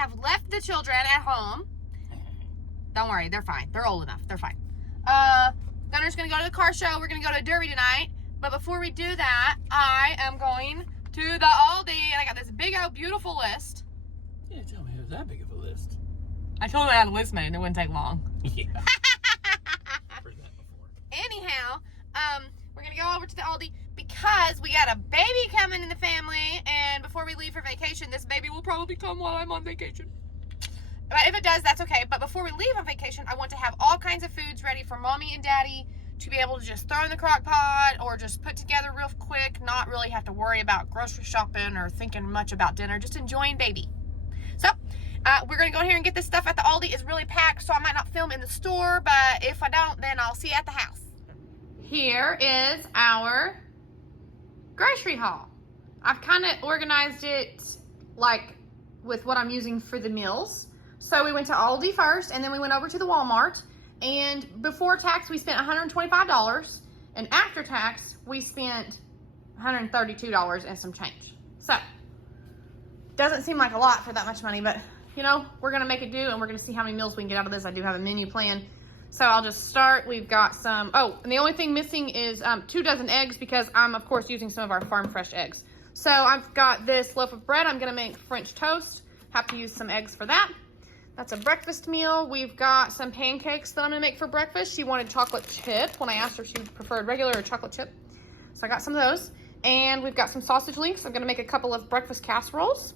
have left the children at home. Don't worry, they're fine. They're old enough. They're fine. Gunner's going to go to the car show. We're going to go to Derby tonight. But before we do that, I am going to the Aldi. And I got this big old beautiful list. You didn't tell me it was that big of a list. I told them I had a list made and it wouldn't take long. Yeah. I've heard that before. Anyhow, we're going to go over to the Aldi because we got a baby coming in the family. And before we leave for vacation, this baby will probably come while I'm on vacation. But if it does, that's okay. But before we leave on vacation, I want to have all kinds of foods ready for mommy and daddy to be able to just throw in the crock pot or just put together real quick, not really have to worry about grocery shopping or thinking much about dinner, just enjoying baby. So, we're going to go here and get this stuff at the Aldi. It's really packed, so I might not film in the store, but if I don't, then I'll see you at the house. Here is our grocery haul. I've kind of organized it like with what I'm using for the meals. So we went to Aldi first, and then we went over to the Walmart. And before tax, we spent $125. And after tax, we spent $132 and some change. So, doesn't seem like a lot for that much money, but, you know, we're going to make it do, and we're going to see how many meals we can get out of this. I do have a menu plan. So, I'll just start. We've got some, and the only thing missing is 2 dozen eggs because I'm, of course, using some of our farm fresh eggs. So, I've got this loaf of bread. I'm going to make French toast. Have to use some eggs for that. That's a breakfast meal. We've got some pancakes that I'm gonna make for breakfast. She wanted chocolate chip when I asked her if she preferred regular or chocolate chip. So I got some of those. And we've got some sausage links. I'm gonna make a couple of breakfast casseroles.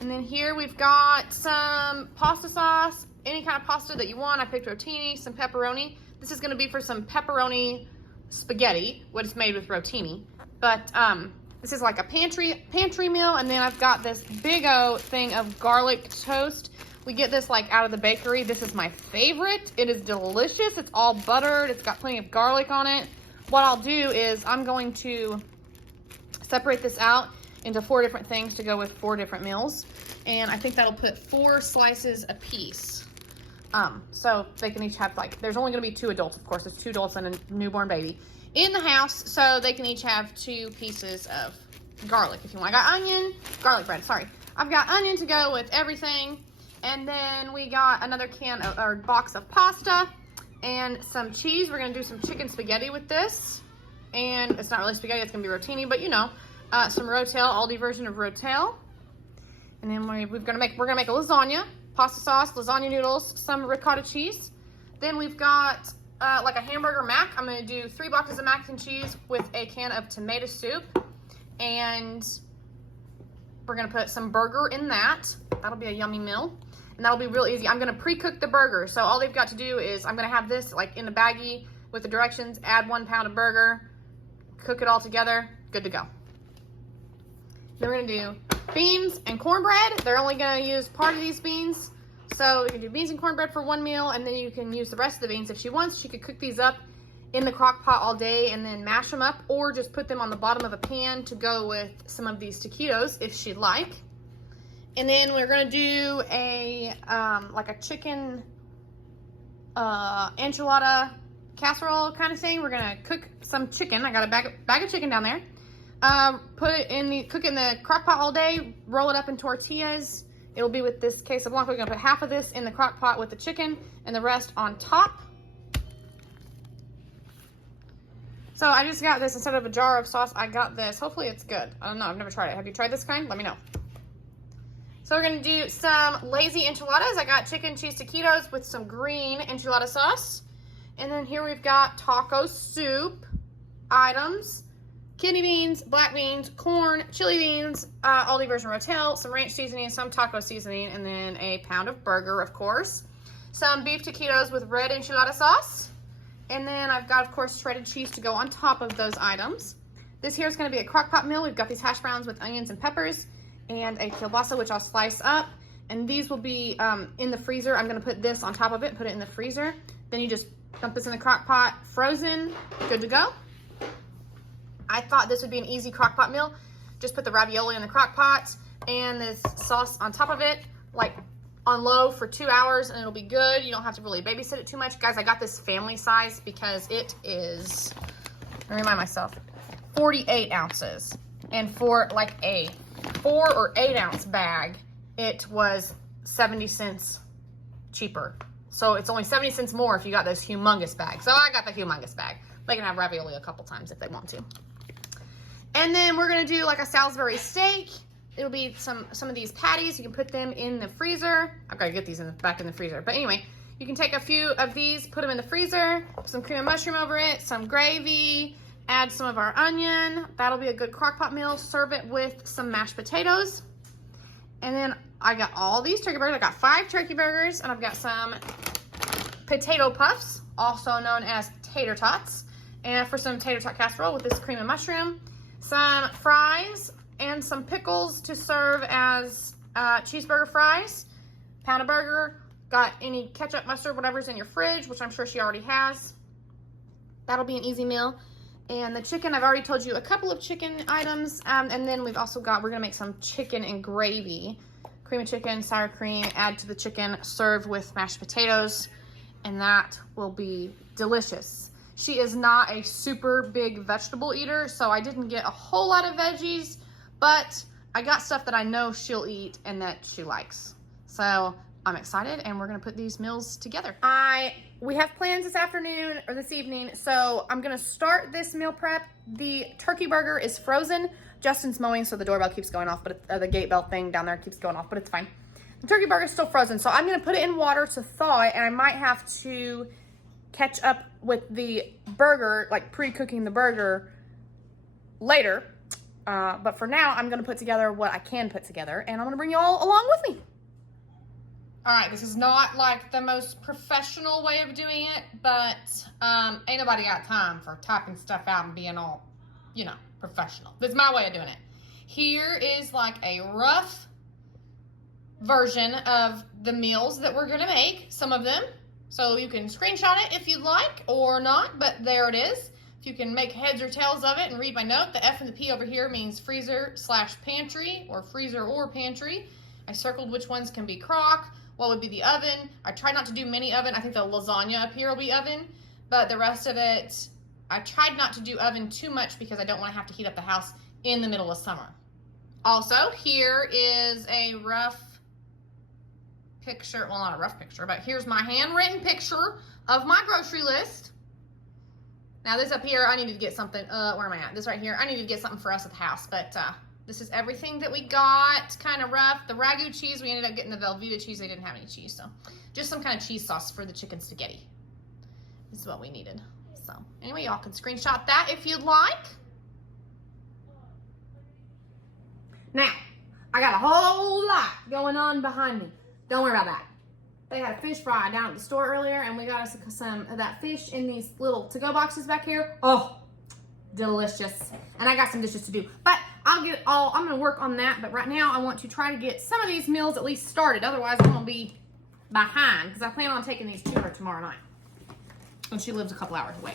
And then here we've got some pasta sauce, any kind of pasta that you want. I picked rotini, some pepperoni. This is gonna be for some pepperoni spaghetti, what it's made with rotini. But this is like a pantry meal. And then I've got this big old thing of garlic toast. We get this like out of the bakery. This is my favorite. It is delicious. It's all buttered. It's got plenty of garlic on it. What I'll do is I'm going to separate this out into 4 different things to go with 4 different meals. And I think that'll put 4 slices a piece. So they can each have like, there's only gonna be 2 adults, of course. There's 2 adults and a newborn baby in the house. So they can each have 2 pieces of garlic if you want. I got garlic bread, sorry. I've got onion to go with everything. And then we got another box of pasta and some cheese. We're gonna do some chicken spaghetti with this. And it's not really spaghetti, it's gonna be rotini, but you know, some Rotel, Aldi version of Rotel. And then we're gonna make a lasagna, pasta sauce, lasagna noodles, some ricotta cheese. Then we've got like a hamburger mac. I'm gonna do 3 boxes of mac and cheese with a can of tomato soup. And we're gonna put some burger in that. That'll be a yummy meal. And that'll be real easy. I'm gonna pre-cook the burger. So all they've got to do is, I'm gonna have this like in a baggie with the directions, add 1 pound of burger, cook it all together, good to go. Then we're gonna do beans and cornbread. They're only gonna use part of these beans. So we can do beans and cornbread for 1 meal, and then you can use the rest of the beans. If she wants, she could cook these up in the crock pot all day and then mash them up, or just put them on the bottom of a pan to go with some of these taquitos if she'd like. And then we're gonna do a like a chicken enchilada casserole kind of thing. We're gonna cook some chicken. I got a bag of chicken down there. Cook it in the crock pot all day. Roll it up in tortillas. It'll be with this queso blanco. We're gonna put half of this in the crock pot with the chicken and the rest on top. So I just got this instead of a jar of sauce. I got this. Hopefully it's good. I don't know. I've never tried it. Have you tried this kind? Let me know. So we're gonna do some lazy enchiladas. I got chicken cheese taquitos with some green enchilada sauce. And then here we've got taco soup items, kidney beans, black beans, corn, chili beans, Aldi version Rotel, some ranch seasoning, some taco seasoning, and then a pound of burger, of course. Some beef taquitos with red enchilada sauce. And then I've got, of course, shredded cheese to go on top of those items. This here is gonna be a crock pot meal. We've got these hash browns with onions and peppers, and a kielbasa, which I'll slice up. And these will be in the freezer. I'm gonna put this on top of it, put it in the freezer. Then you just dump this in the crock pot, frozen, good to go. I thought this would be an easy crock pot meal. Just put the ravioli in the crock pot and this sauce on top of it, like on low for 2 hours, and it'll be good. You don't have to really babysit it too much. Guys, I got this family size because it is, let me remind myself, 48 ounces. And for like a 4 or 8 ounce bag, it was 70 cents cheaper. So it's only 70 cents more if you got this humongous bag. So I got the humongous bag. They can have ravioli a couple times if they want to. And then we're gonna do like a Salisbury steak. It'll be some of these patties. You can put them in the freezer. I've got to get these back in the freezer. But anyway, you can take a few of these, put them in the freezer, some cream of mushroom over it, some gravy, add some of our onion. That'll be a good crock pot meal. Serve it with some mashed potatoes. And then I got all these turkey burgers. I got 5 turkey burgers, and I've got some potato puffs, also known as tater tots. And for some tater tot casserole with this cream of mushroom, some fries, and some pickles to serve as cheeseburger fries. Pound of burger. Got any ketchup, mustard, whatever's in your fridge, which I'm sure she already has. That'll be an easy meal. And the chicken, I've already told you a couple of chicken items. And then we've also got, we're gonna make some chicken and gravy. Cream of chicken, sour cream, add to the chicken, served with mashed potatoes. And that will be delicious. She is not a super big vegetable eater, so I didn't get a whole lot of veggies, but I got stuff that I know she'll eat and that she likes. So I'm excited, and we're gonna put these meals together. We have plans this afternoon or this evening, so I'm gonna start this meal prep. The turkey burger is frozen. Justin's mowing, so the doorbell keeps going off, but the gate bell thing down there keeps going off, but it's fine. The turkey burger is still frozen, so I'm gonna put it in water to thaw it, and I might have to catch up with the burger, like pre-cooking the burger later. But for now, I'm gonna put together what I can put together, and I'm gonna bring you all along with me. All right, this is not like the most professional way of doing it, but ain't nobody got time for typing stuff out and being all, you know, professional. This is my way of doing it. Here is like a rough version of the meals that we're gonna make, some of them. So you can screenshot it if you'd like or not, but there it is. If you can make heads or tails of it and read my note, the F and the P over here means freezer/pantry or freezer or pantry. I circled which ones can be crock, what would be the oven. I tried not to do mini oven. I think the lasagna up here will be oven, but the rest of it, I tried not to do oven too much because I don't want to have to heat up the house in the middle of summer. Also, here is a rough picture, well, not a rough picture, but here's my handwritten picture of my grocery list. Now this up here, I needed to get something, where am I at? This right here, I needed to get something for us at the house, but this is everything that we got, kind of rough. The Ragu cheese, we ended up getting the Velveeta cheese. They didn't have any cheese, so just some kind of cheese sauce for the chicken spaghetti. This is what we needed. So anyway, y'all can screenshot that if you'd like. Now, I got a whole lot going on behind me. Don't worry about that. They had a fish fry down at the store earlier, and we got us some of that fish in these little to-go boxes back here. Oh, delicious. And I got some dishes to do, but I'm gonna work on that. But right now I want to try to get some of these meals at least started. Otherwise I'm gonna be behind, because I plan on taking these to her tomorrow night. And she lives a couple hours away.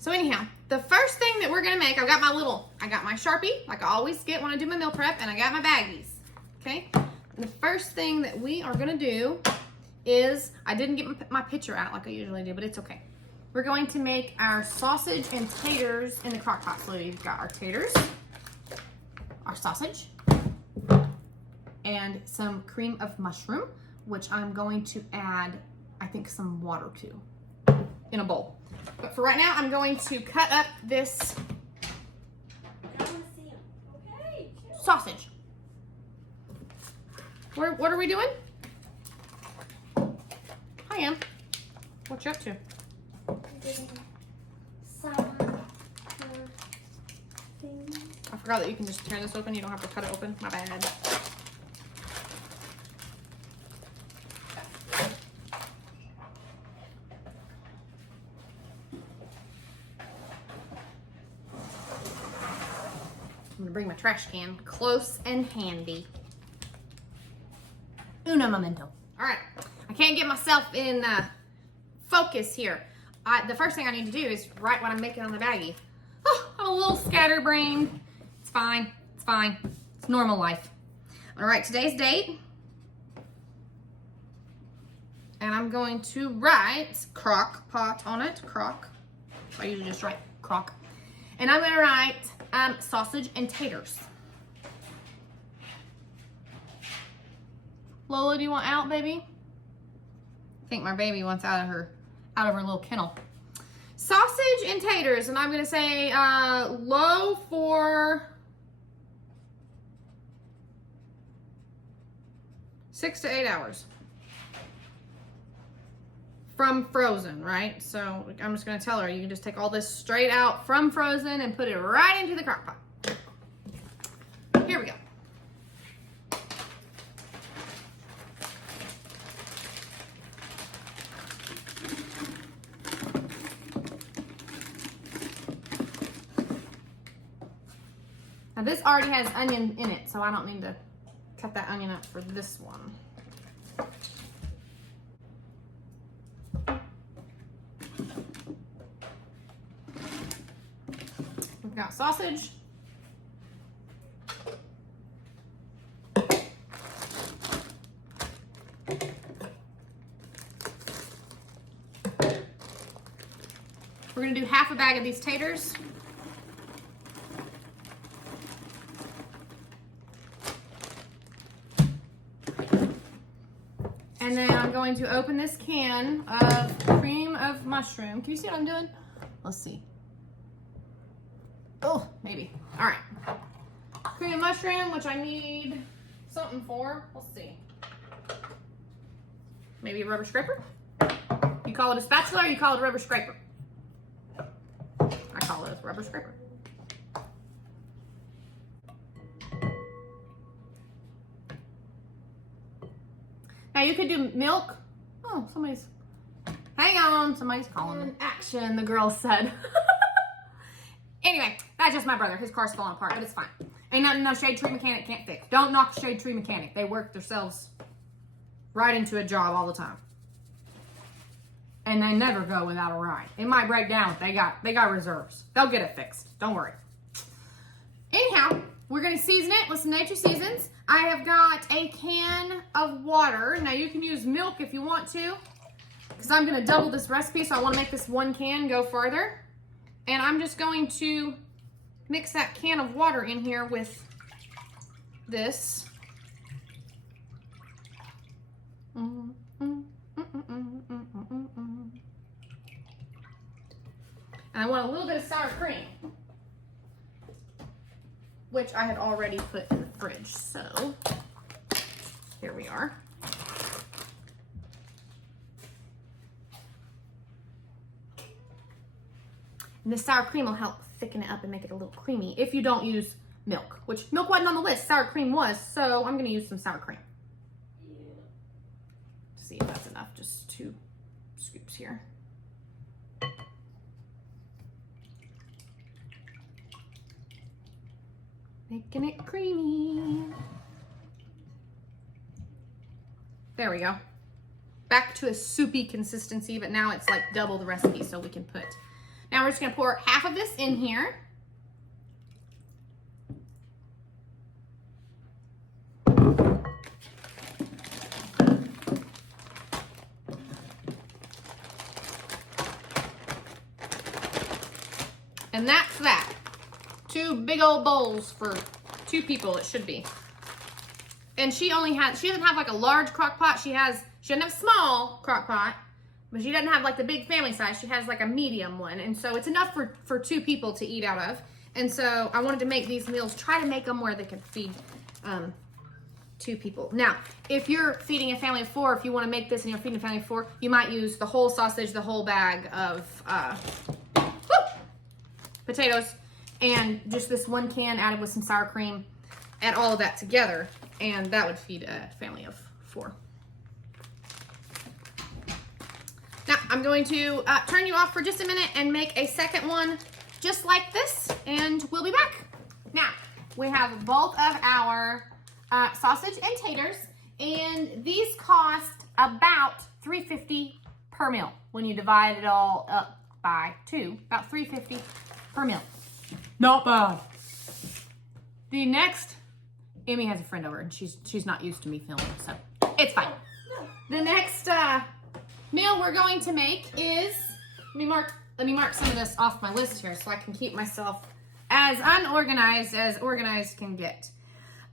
So anyhow, the first thing that we're gonna make, I got my Sharpie, like I always get when I do my meal prep, and I got my baggies, okay? The first thing that we are gonna do is, I didn't get my picture out like I usually do, but it's okay. We're going to make our sausage and taters in the crock pot. So we've got our taters, our sausage, and some cream of mushroom, which I'm going to add, I think, some water to in a bowl. But for right now, I'm going to cut up this sausage. What are we doing? Hi, Em. What you up to? I forgot that you can just tear this open. You don't have to cut it open. My bad. I'm gonna bring my trash can close and handy. Uno momento. All right, I can't get myself in focus here. The first thing I need to do is write what I'm making on the baggie. Oh, I'm a little scatterbrained. It's fine. It's fine. It's normal life. I'm gonna write today's date. And I'm going to write crock pot on it. Crock. I usually just write crock. And I'm gonna write sausage and taters. Lola, do you want out, baby? I think my baby wants out of her little kennel. Sausage and taters, and I'm gonna say low for 6 to 8 hours. From frozen, right? So I'm just gonna tell her, you can just take all this straight out from frozen and put it right into the crock pot. Here we go. Now this already has onion in it, so I don't need to cut that onion up for this one. We've got sausage. We're gonna do half a bag of these taters. And then I'm going to open this can of cream of mushroom. Can you see what I'm doing? Let's see. Oh, maybe. All right. Cream of mushroom, which I need something for. Let's see. Maybe a rubber scraper? You call it a spatula or you call it a rubber scraper? I call it a rubber scraper. Now you could do milk. Oh, hang on, somebody's calling. Action, the girl said. Anyway, that's just my brother. His car's falling apart, but it's fine. Ain't nothing no shade tree mechanic can't fix. Don't knock a shade tree mechanic. They work themselves right into a job all the time. And they never go without a ride. It might break down, but they got reserves. They'll get it fixed. Don't worry. Anyhow, we're gonna season it with some Nature Seasons. I have got a can of water. Now you can use milk if you want to, because I'm gonna double this recipe, so I wanna make this one can go farther. And I'm just going to mix that can of water in here with this. And I want a little bit of sour cream, which I had already put in the fridge. So here we are. And this sour cream will help thicken it up and make it a little creamy if you don't use milk, which milk wasn't on the list, sour cream was, so I'm gonna use some sour cream. To see if that's enough, just 2 scoops here. Making it creamy. There we go. Back to a soupy consistency, but now it's like double the recipe, so we can put. Now we're just gonna pour half of this in here. And that's that. 2 big old bowls for 2 people, it should be. And she doesn't have like a large crock pot. She doesn't have a small crock pot, but she doesn't have like the big family size. She has like a medium one. And so it's enough for 2 people to eat out of. And so I wanted to make these meals, try to make them where they can feed 2 people. Now, if you're feeding a family of 4, if you want to make this and you're feeding a family of 4, you might use the whole sausage, the whole bag of potatoes, and just this 1 can added with some sour cream. Add all of that together, and that would feed a family of 4. Now, I'm going to turn you off for just a minute and make a second one just like this, and we'll be back. Now, we have both of our sausage and taters, and these cost about $3.50 per meal when you divide it all up by 2, about $3.50 per meal. Not bad. The next, Emmy has a friend over and she's not used to me filming, so it's fine. The next meal we're going to make is, let me mark some of this off my list here so I can keep myself as unorganized as organized can get.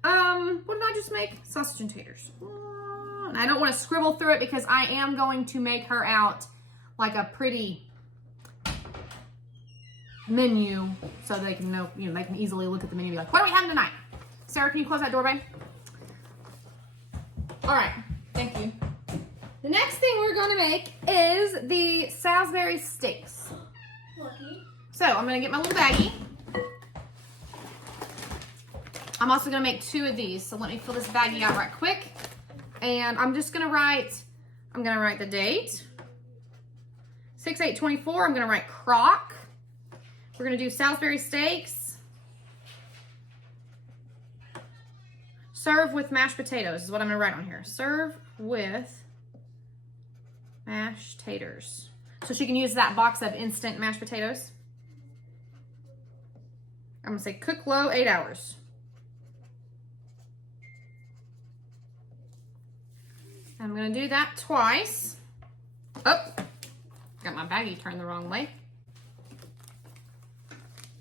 What did I just make? Sausage and taters. And I don't want to scribble through it because I am going to make her out like a pretty menu so they can know, you know, they can easily look at the menu and be like, what are we having tonight? Sarah, can you close that door, babe? All right, thank you. The next thing we're gonna make is the Salisbury steaks. So I'm gonna get my little baggie. I'm also gonna make 2 of these. So let me fill this baggie out right quick. And I'm just gonna write, I'm gonna write the date. 6/8/24, I'm gonna write crock. We're gonna do Salisbury steaks. Serve with mashed potatoes is what I'm gonna write on here. Serve with mashed taters. So she can use that box of instant mashed potatoes. I'm gonna say cook low 8 hours. I'm gonna do that twice. Oh, got my baggie turned the wrong way.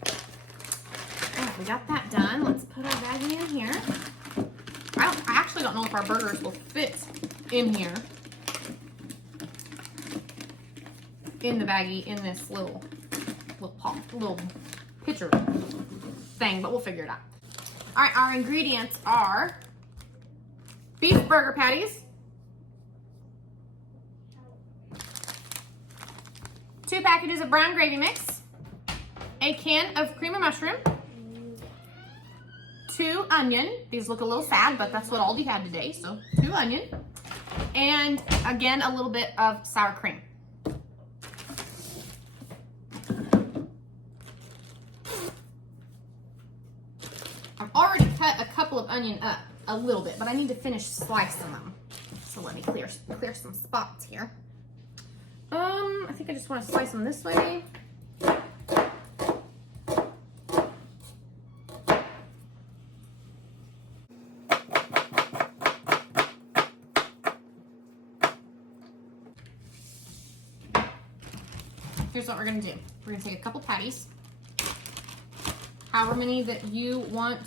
All right, we got that done. Let's put our baggie in here. I actually don't know if our burgers will fit in here. In the baggie, in this little pitcher thing, but we'll figure it out. All right, our ingredients are beef burger patties, 2 packages of brown gravy mix, a can of cream of mushroom, 2 onion. These look a little sad, but that's what Aldi had today, so 2 onion, and again, a little bit of sour cream. I've already cut a couple of onion up a little bit, but I need to finish slicing them. So let me clear some spots here. I think I just want to slice them this way. Here's what we're gonna do. We're gonna take a couple patties, however many that you want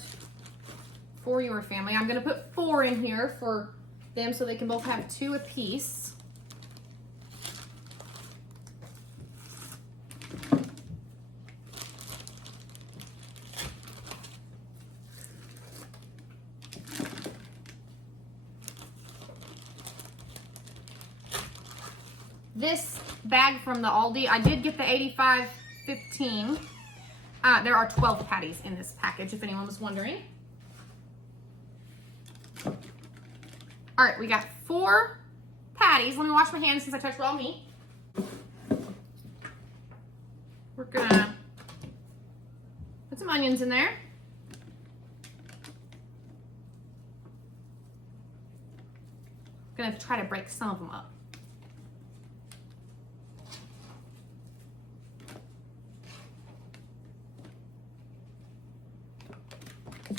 for your family. I'm gonna put 4 in here for them so they can both have 2 apiece. This bag from the Aldi, I did get the 85/15. There are 12 patties in this package, if anyone was wondering. All right, we got 4 patties. Let me wash my hands since I touched raw meat. We're gonna put some onions in there. Gonna try to break some of them up.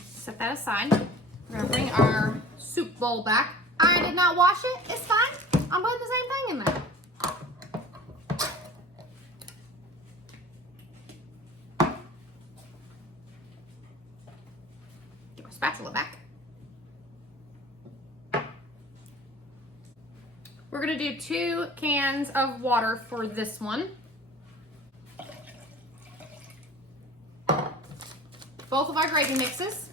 Set that aside. We're gonna bring our soup bowl back. I did not wash it. It's fine. I'm putting the same thing in there. Get my spatula back. We're gonna do 2 cans of water for this one. Both of our gravy mixes.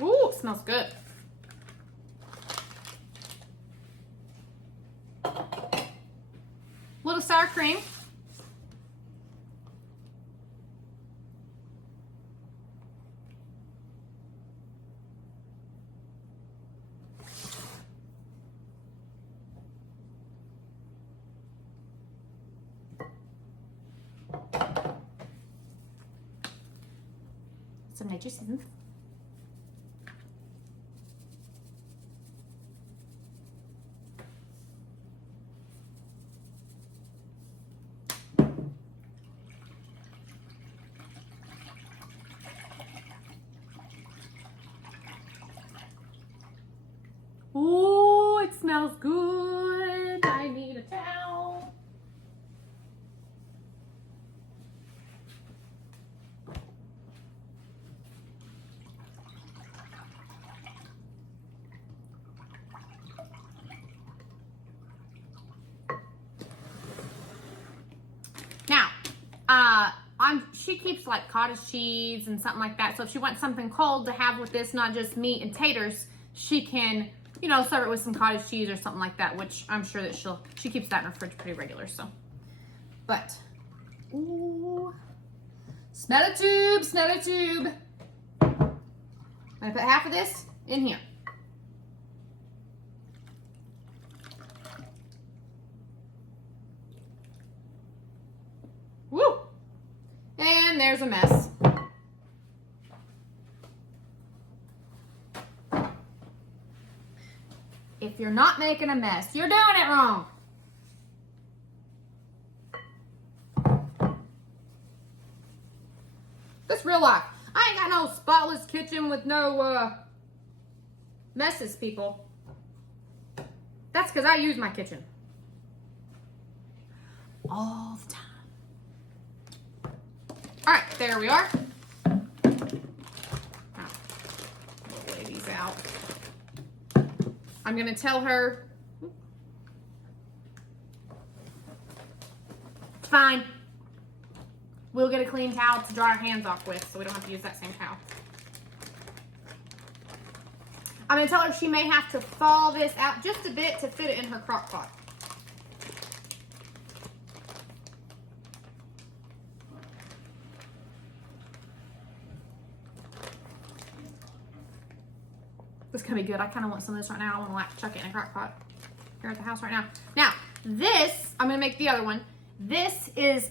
Ooh, it smells good. Little sour cream. Some nature seasons. Ooh, it smells good. I need a towel. She keeps like cottage cheese and something like that. So if she wants something cold to have with this, not just meat and taters, she can, you know, serve it with some cottage cheese or something like that, which I'm sure that she keeps that in her fridge pretty regular, so. But, ooh, smell a tube, smell a tube. I'm gonna put half of this in here. Woo! And there's a mess. If you're not making a mess, you're doing it wrong. This real life. I ain't got no spotless kitchen with no messes, people. That's because I use my kitchen all the time. All right, there we are. Now, we'll lay these out. I'm gonna tell her, it's fine. We'll get a clean towel to dry our hands off with, so we don't have to use that same towel. I'm gonna tell her she may have to thaw this out just a bit to fit it in her crock pot. This is gonna be good. I kind of want some of this right now. I want to like chuck it in a crock pot here at the house right now. Now, this, I'm gonna make the other one. This is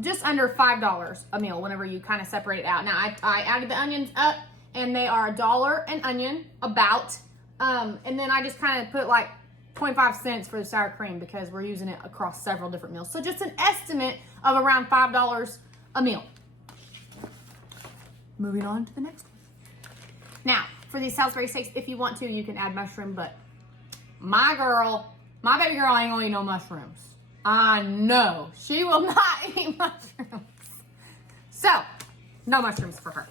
just under $5 a meal whenever you kind of separate it out. Now, I added the onions up, and they are $1 an onion, about. And then I just kind of put like 25 cents for the sour cream because we're using it across several different meals. So just an estimate of around $5 a meal. Moving on to the next one. Now, for these Salisbury steaks, if you want to, you can add mushroom, but my baby girl ain't gonna eat no mushrooms. I know. She will not eat mushrooms. So, no mushrooms for her.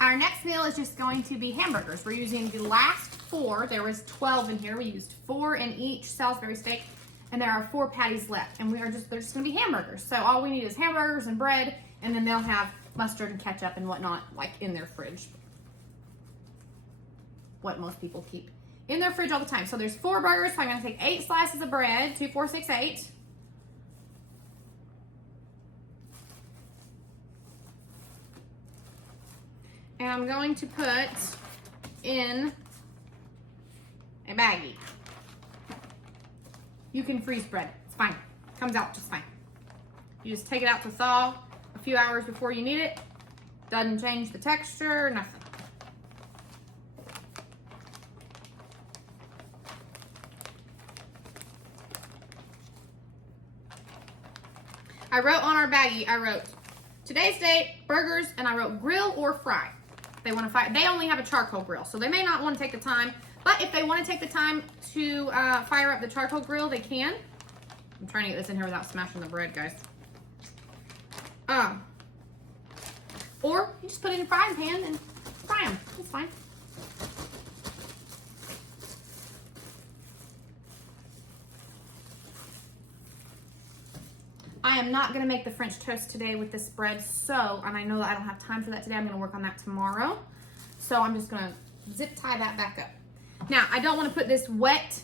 Our next meal is just going to be hamburgers. We're using the last 4. There was 12 in here. We used 4 in each Salisbury steak, and there are 4 patties left. And they're just gonna be hamburgers. So all we need is hamburgers and bread, and then they'll have mustard and ketchup and whatnot, like in their fridge. What most people keep in their fridge all the time. So there's 4 burgers, so I'm gonna take 8 slices of bread, 2, 4, 6, 8. And I'm going to put in a baggie. You can freeze bread, it's fine. Comes out just fine. You just take it out to thaw a few hours before you need it. Doesn't change the texture, nothing. I wrote on our baggie, I wrote today's date, burgers, and I wrote grill or fry. They want to fire. They only have a charcoal grill, so they may not want to take the time, but if they want to take the time to fire up the charcoal grill, they can. I'm trying to get this in here without smashing the bread, guys. Or you just put it in a frying pan and fry them. It's fine. I am not going to make the French toast today with this bread, so, and I know that I don't have time for that today. I'm going to work on that tomorrow. So I'm just going to zip tie that back up. Now, I don't want to put this wet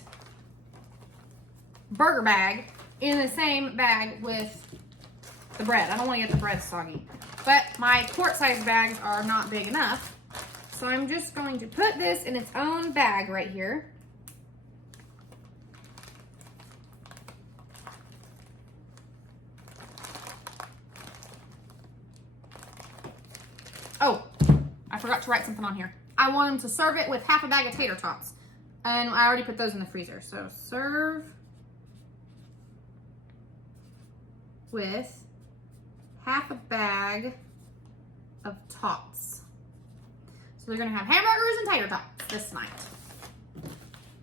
burger bag in the same bag with the bread. I don't want to get the bread soggy. But my quart-sized bags are not big enough. So I'm just going to put this in its own bag right here. Oh, I forgot to write something on here. I want them to serve it with half a bag of tater tots. And I already put those in the freezer. So serve with half a bag of tots. So they're gonna have hamburgers and tater tots this night.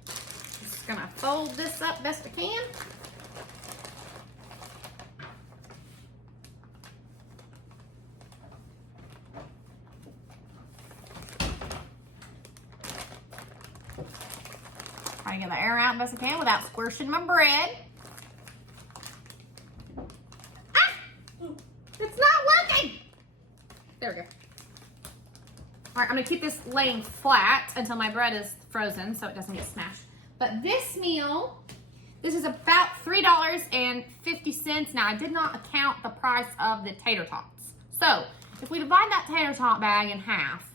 Just gonna fold this up best I can. Trying to get the air out best I can without squishing my bread. Ah! There we go. All right, I'm gonna keep this laying flat until my bread is frozen so it doesn't get smashed. But this meal, this is about $3.50. Now, I did not account the price of the tater tots. So, if we divide that tater tot bag in half,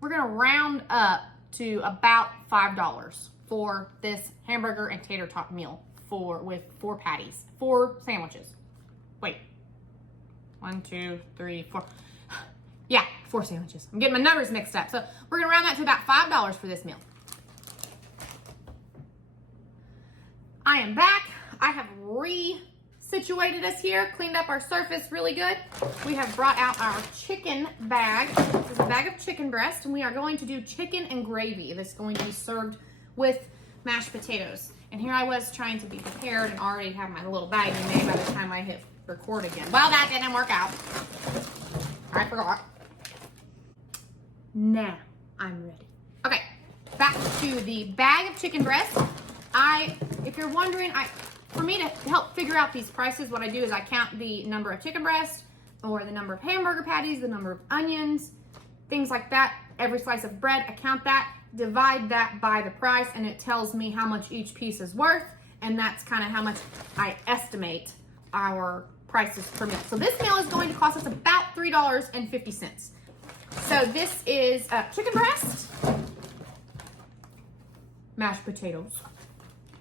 we're gonna round up to about $5 for this hamburger and tater tot meal with 4 patties, 4 sandwiches. Wait, 1, 2, 3, 4. Yeah, 4 sandwiches. I'm getting my numbers mixed up. So we're gonna round that to about $5 for this meal. I am back. I have re-situated us here, cleaned up our surface really good. We have brought out our chicken bag. This is a bag of chicken breast, and we are going to do chicken and gravy. This is going to be served with mashed potatoes. And here I was trying to be prepared and already have my little baggie made by the time I hit record again. Well, that didn't work out. I forgot. Now I'm ready. Okay, back to the bag of chicken breast. If you're wondering, for me to help figure out these prices, what I do is I count the number of chicken breast or the number of hamburger patties, the number of onions, things like that. Every slice of bread, I count that, divide that by the price, and it tells me how much each piece is worth, and that's kind of how much I estimate our prices per meal. So this meal is going to cost us about $3.50. So this is chicken breast, mashed potatoes.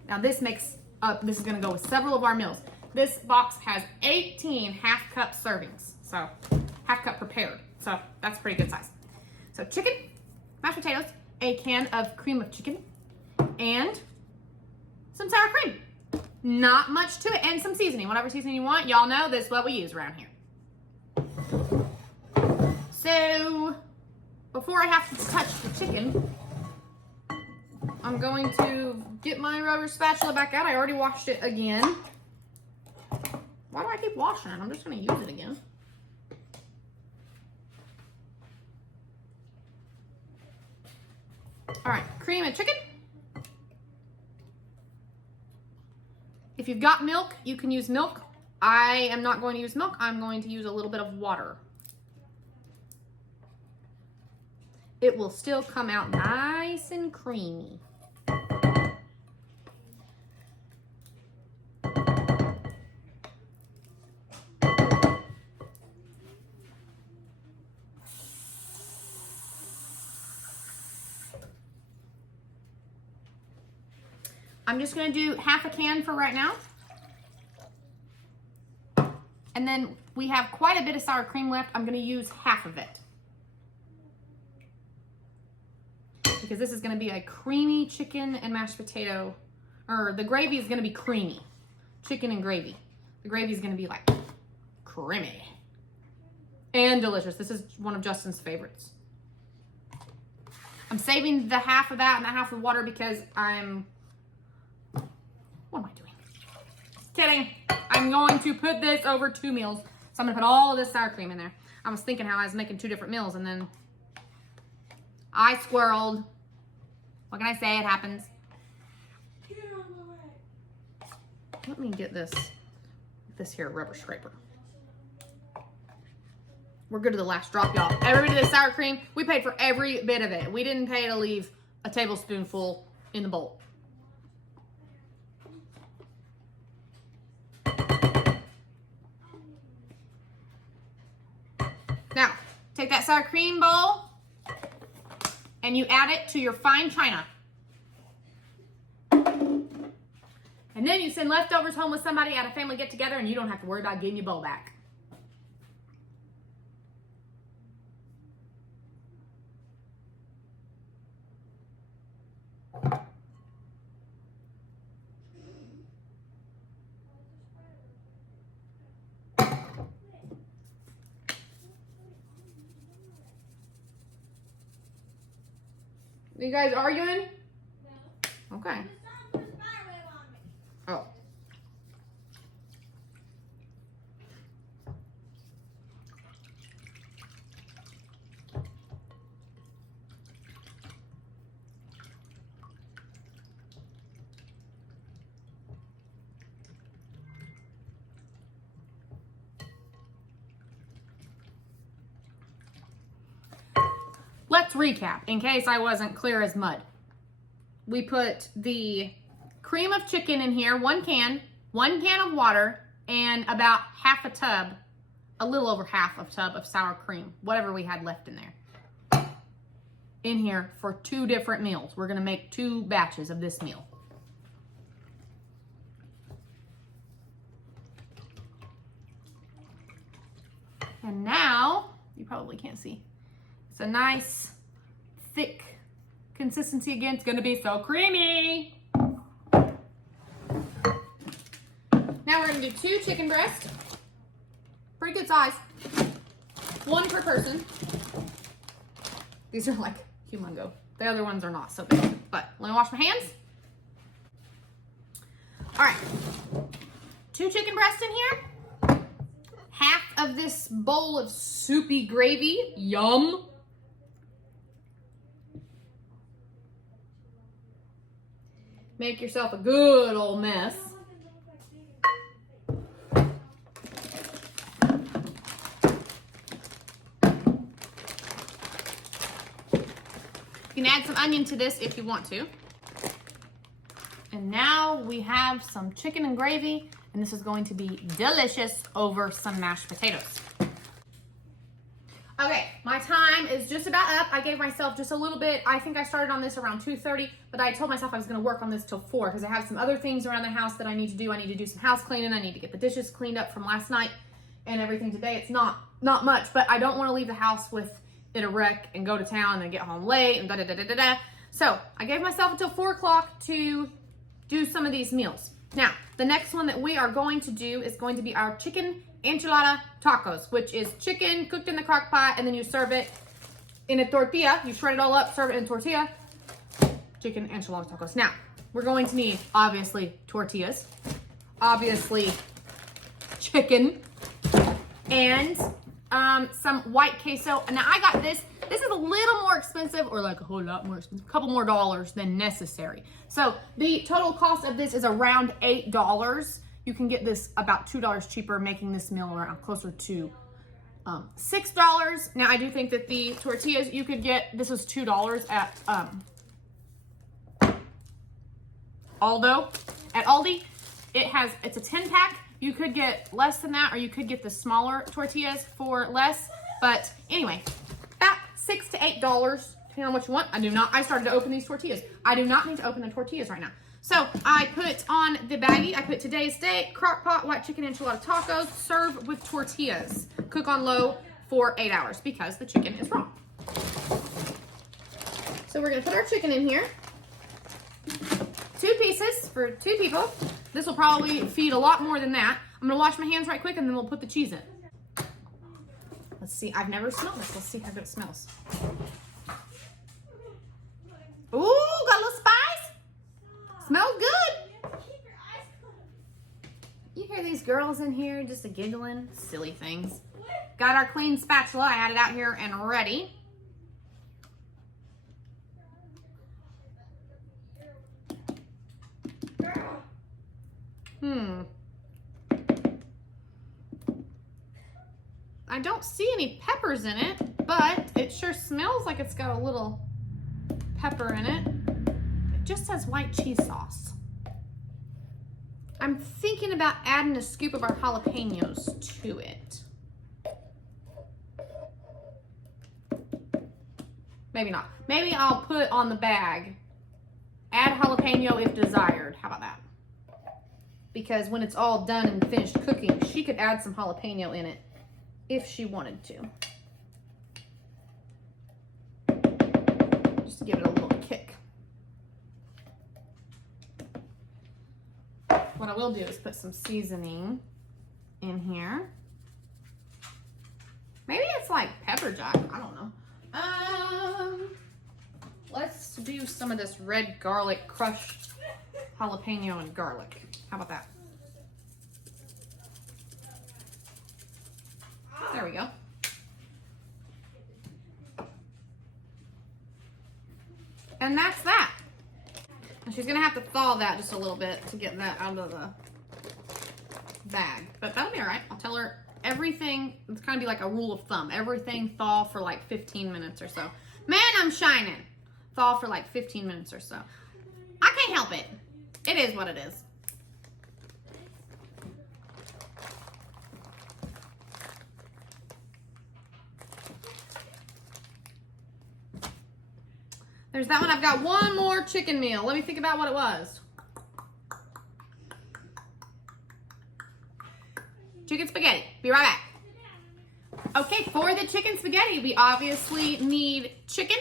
Now this is gonna go with several of our meals. This box has 18 half-cup servings, so half-cup prepared. So that's pretty good size. So chicken, mashed potatoes, a can of cream of chicken, and some sour cream. Not much to it, and some seasoning, whatever seasoning you want. Y'all know this is what we use around here. So before I have to touch the chicken, I'm going to get my rubber spatula back out. I already washed it again. Why do I keep washing it? I'm just gonna use it again. All right, cream and chicken. If you've got milk, you can use milk. I am not going to use milk. I'm going to use a little bit of water. It will still come out nice and creamy. I'm just gonna do half a can for right now. And then we have quite a bit of sour cream left. I'm gonna use half of it, because this is gonna be a creamy chicken and mashed potato, or the gravy is gonna be creamy. Chicken and gravy. The gravy is gonna be like creamy and delicious. This is one of Justin's favorites. I'm saving the half of that and the half of water because what am I doing? Kidding. I'm going to put this over 2 meals. So I'm gonna put all of this sour cream in there. I was thinking how I was making 2 different meals, and then I squirreled. What can I say? It happens. Let me get this here rubber scraper. We're good to the last drop, y'all. Every bit of this sour cream, we paid for every bit of it. We didn't pay to leave a tablespoonful in the bowl. Now, take that sour cream bowl and you add it to your fine china. And then you send leftovers home with somebody at a family get-together and you don't have to worry about getting your bowl back. You guys arguing? No. Okay. Oh. recap in case I wasn't clear as mud. We put the cream of chicken in here, 1 can of water, and about half a tub, a little over half of tub of sour cream, whatever we had left in there. In here for 2 different meals. We're gonna make 2 batches of this meal. And now, you probably can't see, it's a nice, thick consistency again. It's gonna be so creamy. Now we're gonna do 2 chicken breasts. Pretty good size. 1 per person. These are like humongo. The other ones are not so big. But let me wash my hands. All right. 2 chicken breasts in here. Half of this bowl of soupy gravy. Yum. Make yourself a good old mess. You can add some onion to this if you want to. And now we have some chicken and gravy, and this is going to be delicious over some mashed potatoes. Okay, my time is just about up. I gave myself just a little bit. I think I started on this around 2:30, but I told myself I was gonna work on this till 4 because I have some other things around the house that I need to do. I need to do some house cleaning. I need to get the dishes cleaned up from last night and everything today. It's not much, but I don't wanna leave the house with it a wreck and go to town and then get home late and da-da-da-da-da-da. So I gave myself until 4 o'clock to do some of these meals. Now, the next one that we are going to do is going to be our chicken enchilada tacos, which is chicken cooked in the crock pot, and then you serve it in a tortilla. You shred it all up, serve it in a tortilla. Chicken enchilada tacos. Now, we're going to need, obviously, tortillas, obviously, chicken, and some white queso. Now, I got this. This is a little more expensive, or like a whole lot more expensive, a couple more dollars than necessary. So the total cost of this is around $8. You can get this about $2 cheaper, making this meal around closer to $6. Now, I do think that the tortillas you could get, this was $2 at Aldi. It's a 10-pack. You could get less than that, or you could get the smaller tortillas for less. But anyway, about $6 to $8, depending on what you want. I started to open these tortillas. I do not need to open the tortillas right now. So I put on the baggie, I put today's date, Crockpot white chicken enchilada tacos, serve with tortillas. Cook on low for 8 hours because the chicken is raw. So we're gonna put our chicken in here. 2 pieces for 2 people. This will probably feed a lot more than that. I'm gonna wash my hands right quick and then we'll put the cheese in. Let's see, I've never smelled this. Let's see how good it smells. Ooh, got a little spice. Smells good. You hear these girls in here just giggling? Silly things. Got our clean spatula. I had it out here and ready. I don't see any peppers in it, but it sure smells like it's got a little pepper in it. It just says white cheese sauce. I'm thinking about adding a scoop of our jalapenos to it. Maybe not. Maybe I'll put on the bag, add jalapeno if desired. How about that? Because when it's all done and finished cooking, she could add some jalapeno in it if she wanted to. Just to give it a little kick. What I will do is put some seasoning in here. Maybe it's like pepper jack, I don't know. Let's do some of this red garlic, crushed jalapeno and garlic. How about that? There we go. And that's that. And she's gonna have to thaw that just a little bit to get that out of the bag. But that'll be all right. I'll tell her everything. It's kind of be like a rule of thumb. Everything thaw for like 15 minutes or so. Man, I'm shining. Thaw for like 15 minutes or so. I can't help it. It is what it is. There's that one. I've got one more chicken meal. Let me think about what it was. Chicken spaghetti. Be right back. Okay, for the chicken spaghetti, we obviously need chicken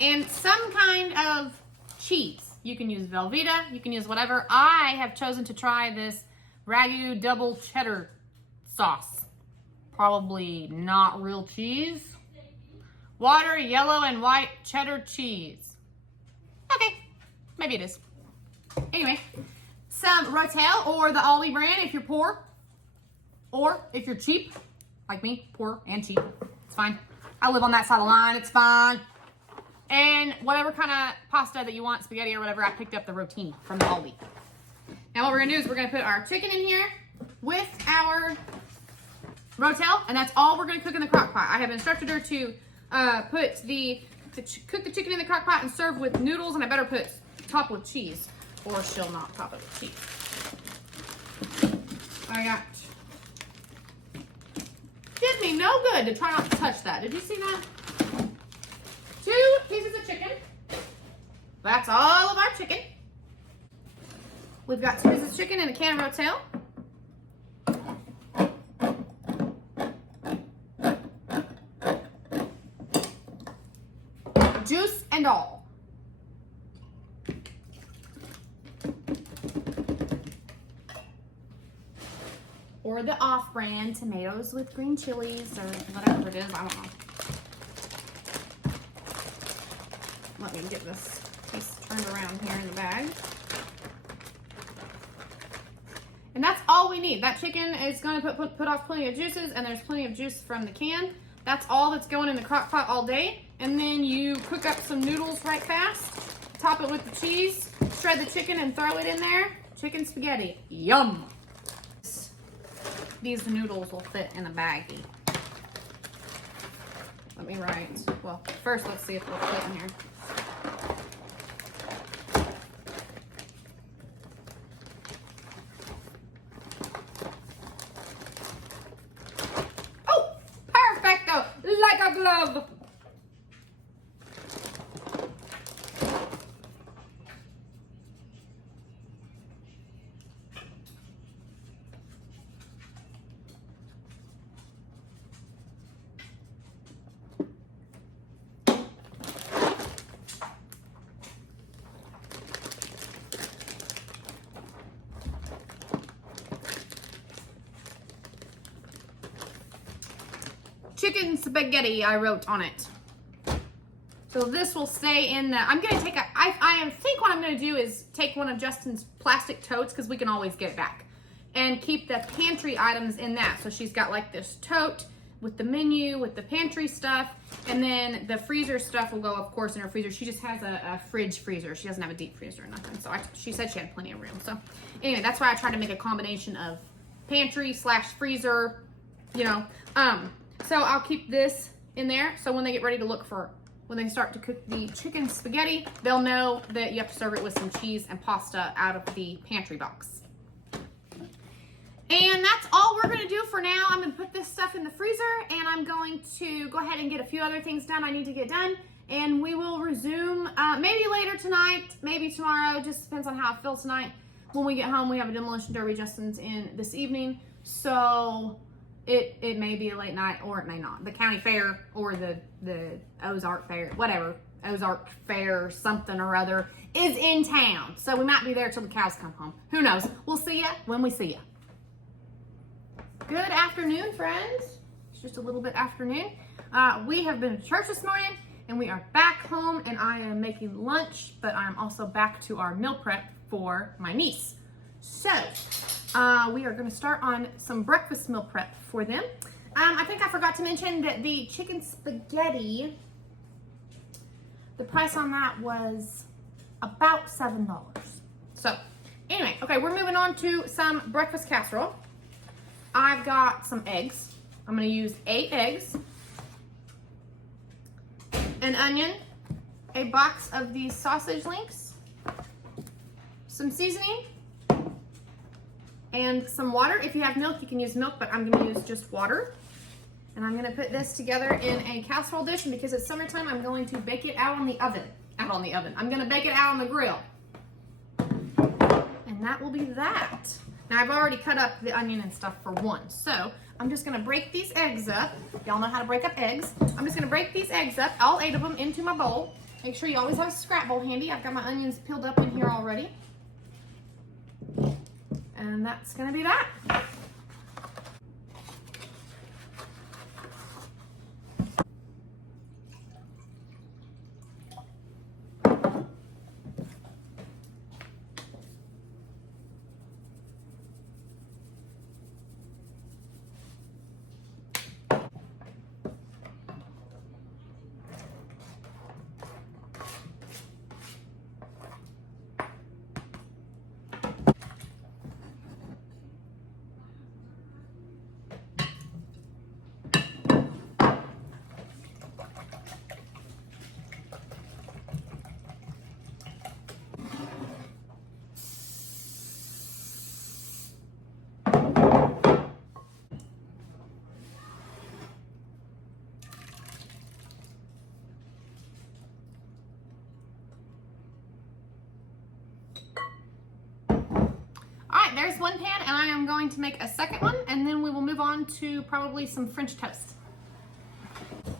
and some kind of cheese. You can use Velveeta, you can use whatever. I have chosen to try this Ragu double cheddar sauce. Probably not real cheese. Water, yellow, and white cheddar cheese. Okay, maybe it is. Anyway, some Rotel or the Aldi brand if you're poor. Or if you're cheap, like me, poor and cheap, it's fine. I live on that side of the line, it's fine. And whatever kind of pasta that you want, spaghetti or whatever, I picked up the rotini from the Aldi. Now what we're gonna do is we're gonna put our chicken in here with our Rotel, and that's all we're gonna cook in the crock pot. I have instructed her to cook the chicken in the crock pot and serve with noodles, and I better put top with cheese, or she'll not top it with cheese. I got. Did me no good to try not to touch that. Did you see that? 2 pieces of chicken. That's all of our chicken. We've got 2 pieces of chicken and a can of Rotel. Juice and all. Or the off-brand tomatoes with green chilies or whatever it is. I don't know. Let me get this piece turned around here in the bag. And that's all we need. That chicken is going to put off plenty of juices, and there's plenty of juice from the can. That's all that's going in the crock pot all day. And then you cook up some noodles right fast, top it with the cheese, shred the chicken and throw it in there. Chicken spaghetti. Yum! These noodles will fit in a baggie. Let me write. Well, first let's see if they'll fit in here. Oh, perfecto! Like a glove! Chicken spaghetti, I wrote on it. So this will stay in the, I'm gonna take I think what I'm gonna do is take one of Justin's plastic totes, because we can always get it back, and keep the pantry items in that. So she's got like this tote with the menu, with the pantry stuff, and then the freezer stuff will go, of course, in her freezer. She just has a fridge freezer. She doesn't have a deep freezer or nothing. So she said she had plenty of room. So anyway, that's why I tried to make a combination of pantry / freezer, you know. So I'll keep this in there, so when they get ready to look for, when they start to cook the chicken spaghetti, they'll know that you have to serve it with some cheese and pasta out of the pantry box. And that's all we're gonna do for now. I'm gonna put this stuff in the freezer, and I'm going to go ahead and get a few other things done I need to get done, and we will resume maybe later tonight, maybe tomorrow, just depends on how I feel tonight. When we get home, we have a demolition derby. Justin's in this evening, so it may be a late night, or it may not. The county fair or the Ozark fair, whatever, Ozark fair something or other is in town. So we might be there till the cows come home. Who knows? We'll see ya when we see ya. Good afternoon, friends. It's just a little bit afternoon. We have been to church this morning, and we are back home, and I am making lunch, but I'm also back to our meal prep for my niece. So we are going to start on some breakfast meal prep for them. I think I forgot to mention that the chicken spaghetti, the price on that was about $7. So anyway, okay, we're moving on to some breakfast casserole. I've got some eggs. I'm going to use 8 eggs. an onion, a box of these sausage links, some seasoning, and some water. If you have milk, you can use milk, but I'm gonna use just water. And I'm gonna put this together in a casserole dish, and because it's summertime, I'm going to bake it out on the oven. I'm gonna bake it out on the grill. And that will be that. Now I've already cut up the onion and stuff for one, so I'm just gonna break these eggs up. Y'all know how to break up eggs. I'm just gonna break these eggs up, all 8 of them, into my bowl. Make sure you always have a scrap bowl handy. I've got my onions peeled up in here already. And that's gonna be that. There's one pan, and I am going to make a second one, and then we will move on to probably some French toast. All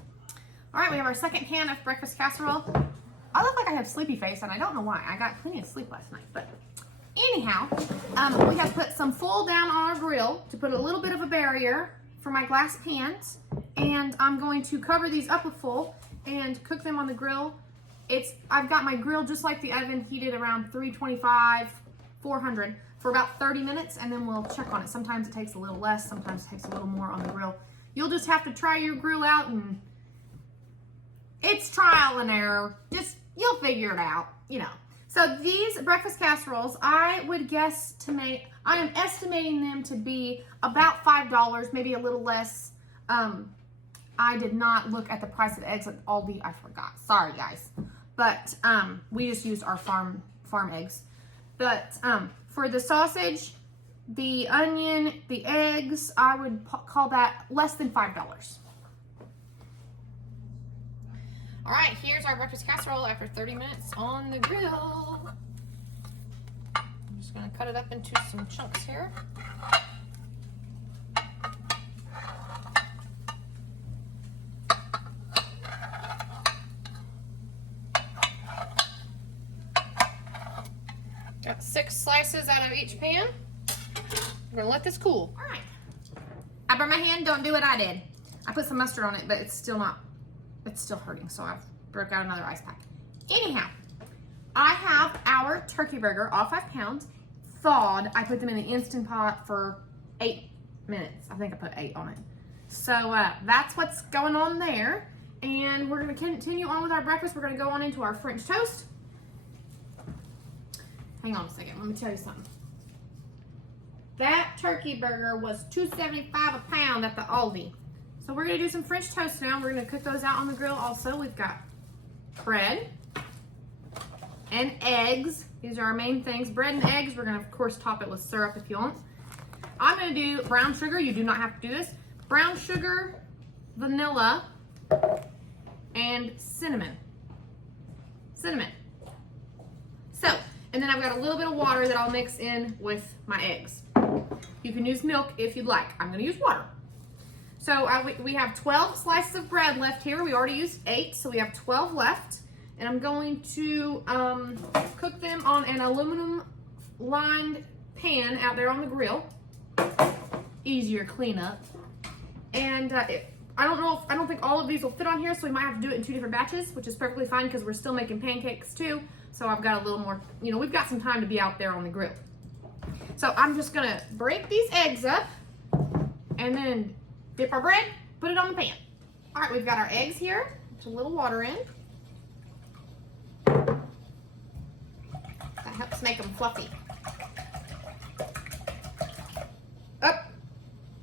right, we have our second pan of breakfast casserole. I look like I have sleepy face, and I don't know why. I got plenty of sleep last night, but anyhow, we have put some full down on our grill to put a little bit of a barrier for my glass pans, and I'm going to cover these up with full and cook them on the grill. I've got my grill just like the oven, heated around 325, 400 for about 30 minutes, and then we'll check on it. Sometimes it takes a little less, sometimes it takes a little more on the grill. You'll just have to try your grill out, and it's trial and error. You'll figure it out, you know. So these breakfast casseroles, I would guess I am estimating them to be about $5, maybe a little less. I did not look at the price of eggs at Aldi. I forgot. Sorry, guys. But we just used our farm eggs. But for the sausage, the onion, the eggs, I would call that less than $5. All right, here's our breakfast casserole after 30 minutes on the grill. I'm just gonna cut it up into some chunks here. Got 6 slices out of each pan. We're gonna let this cool. All right. I burned my hand, don't do what I did. I put some mustard on it, but it's still hurting, so I've broke out another ice pack. Anyhow, I have our turkey burger, all 5 pounds, thawed. I put them in the Instant Pot for 8 minutes. I think I put 8 on it. So that's what's going on there. And we're gonna continue on with our breakfast. We're gonna go on into our French toast. Hang on a second, let me tell you something. That turkey burger was $2.75 a pound at the Aldi. So we're gonna do some French toast now. We're gonna cook those out on the grill also. We've got bread and eggs. These are our main things. Bread and eggs. We're gonna, of course, top it with syrup if you want. I'm gonna do brown sugar. You do not have to do this. Brown sugar, vanilla, and cinnamon. So, and then I've got a little bit of water that I'll mix in with my eggs. You can use milk if you'd like. I'm gonna use water. So we have 12 slices of bread left here. We already used 8, so we have 12 left. And I'm going to cook them on an aluminum lined pan out there on the grill. Easier cleanup. And I don't think all of these will fit on here, so we might have to do it in 2 different batches, which is perfectly fine because we're still making pancakes too. So I've got a little more, we've got some time to be out there on the grill. So I'm just gonna break these eggs up and then dip our bread, put it on the pan. All right, we've got our eggs here. Put a little water in. That helps make them fluffy. Up.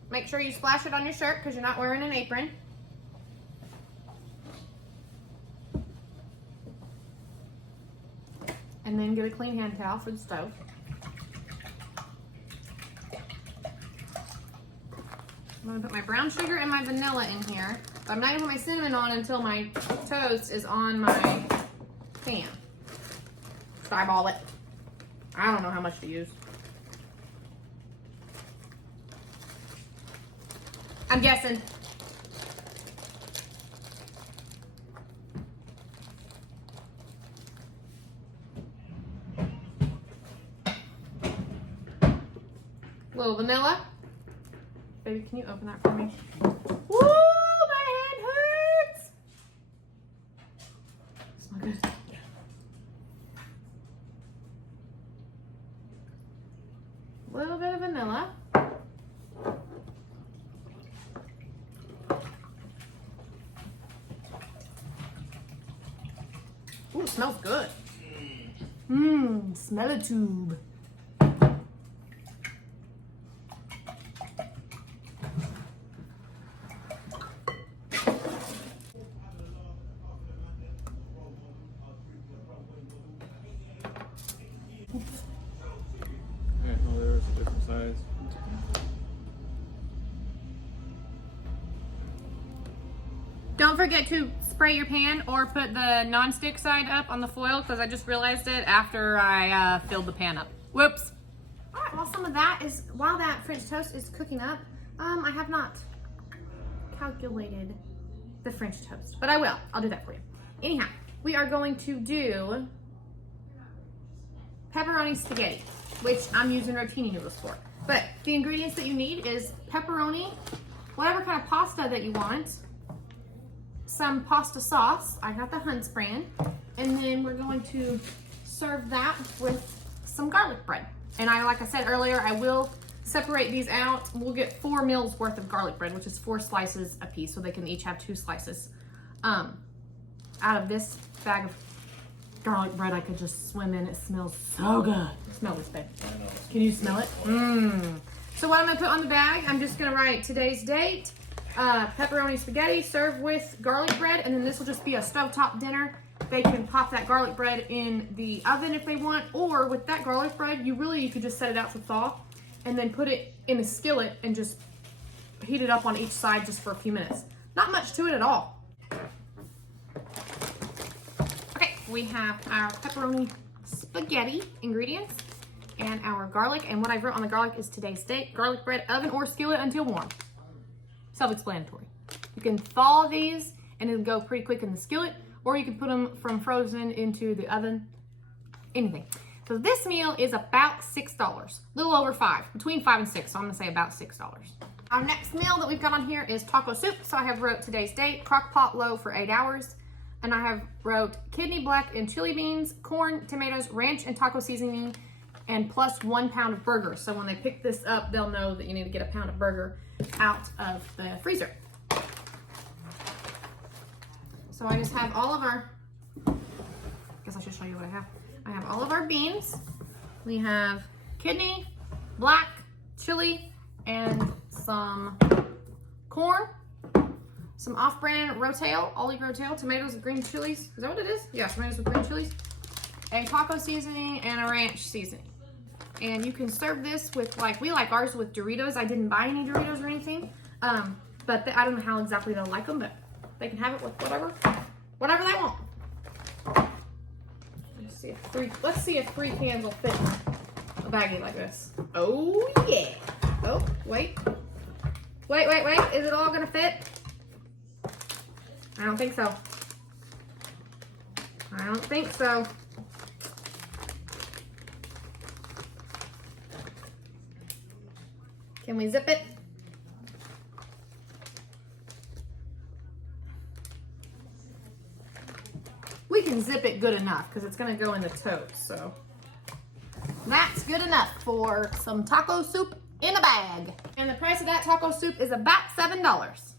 Make sure you splash it on your shirt because you're not wearing an apron. and then get a clean hand towel for the stove. I'm gonna put my brown sugar and my vanilla in here. But I'm not gonna put my cinnamon on until my toast is on my pan. Just eyeball it. I don't know how much to use. I'm guessing. Little vanilla. Baby, can you open that for me? Woo! My hand hurts! Smell good. A little bit of vanilla. Ooh, it smells good. Mmm, smell a tube. Alright, well, there's a different size. Don't forget to spray your pan or put the non-stick side up on the foil, because I just realized it after I filled the pan up. Whoops. All right, while that French toast is cooking up, I have not calculated the French toast, but I will. I'll do that for you. Anyhow, we are going to do pepperoni spaghetti, which I'm using rotini noodles for. But the ingredients that you need is pepperoni, whatever kind of pasta that you want, some pasta sauce. I got the Hunt's brand. And then we're going to serve that with some garlic bread. And like I said earlier, I will separate these out. We'll get 4 meals worth of garlic bread, which is 4 slices a piece, so they can each have 2 slices. Out of this bag of garlic bread I could just swim in. It smells so good. Smell this, babe. Can you smell it? Mmm. So what I'm gonna put on the bag, I'm just gonna write today's date, pepperoni spaghetti served with garlic bread, and then this will just be a stovetop dinner. They can pop that garlic bread in the oven if they want, or with that garlic bread, you could just set it out to thaw and then put it in a skillet and just heat it up on each side just for a few minutes. Not much to it at all. Okay, we have our pepperoni spaghetti ingredients and our garlic, and what I wrote on the garlic is today's date, garlic bread, oven or skillet until warm. Self-explanatory. You can thaw these and it'll go pretty quick in the skillet, or you can put them from frozen into the oven, anything. So this meal is about $6, a little over 5, between 5 and 6, so I'm gonna say about $6. Our next meal that we've got on here is taco soup. So I have wrote today's date, crock pot low for 8 hours. And I have wrote kidney black and chili beans, corn, tomatoes, ranch, and taco seasoning, and plus 1 pound of burger. So when they pick this up, they'll know that you need to get a pound of burger out of the freezer. So I just have all of our, I guess I should show you what I have. I have all of our beans. We have kidney, black, chili, and some corn, some off-brand Rotel, Aldi Rotel, tomatoes and green chilies. Is that what it is? Yeah, tomatoes with green chilies. A taco seasoning and a ranch seasoning. And you can serve this with, we like ours with Doritos. I didn't buy any Doritos or anything. But I don't know how exactly they'll like them, but they can have it with whatever they want. Let's see if 3 cans will fit a baggie like this. Oh yeah. Oh, wait. Wait. Is it all gonna fit? I don't think so. I don't think so. Can we zip it? We can zip it good enough because it's gonna go in the toast, so. That's good enough for some taco soup in a bag. And the price of that taco soup is about $7.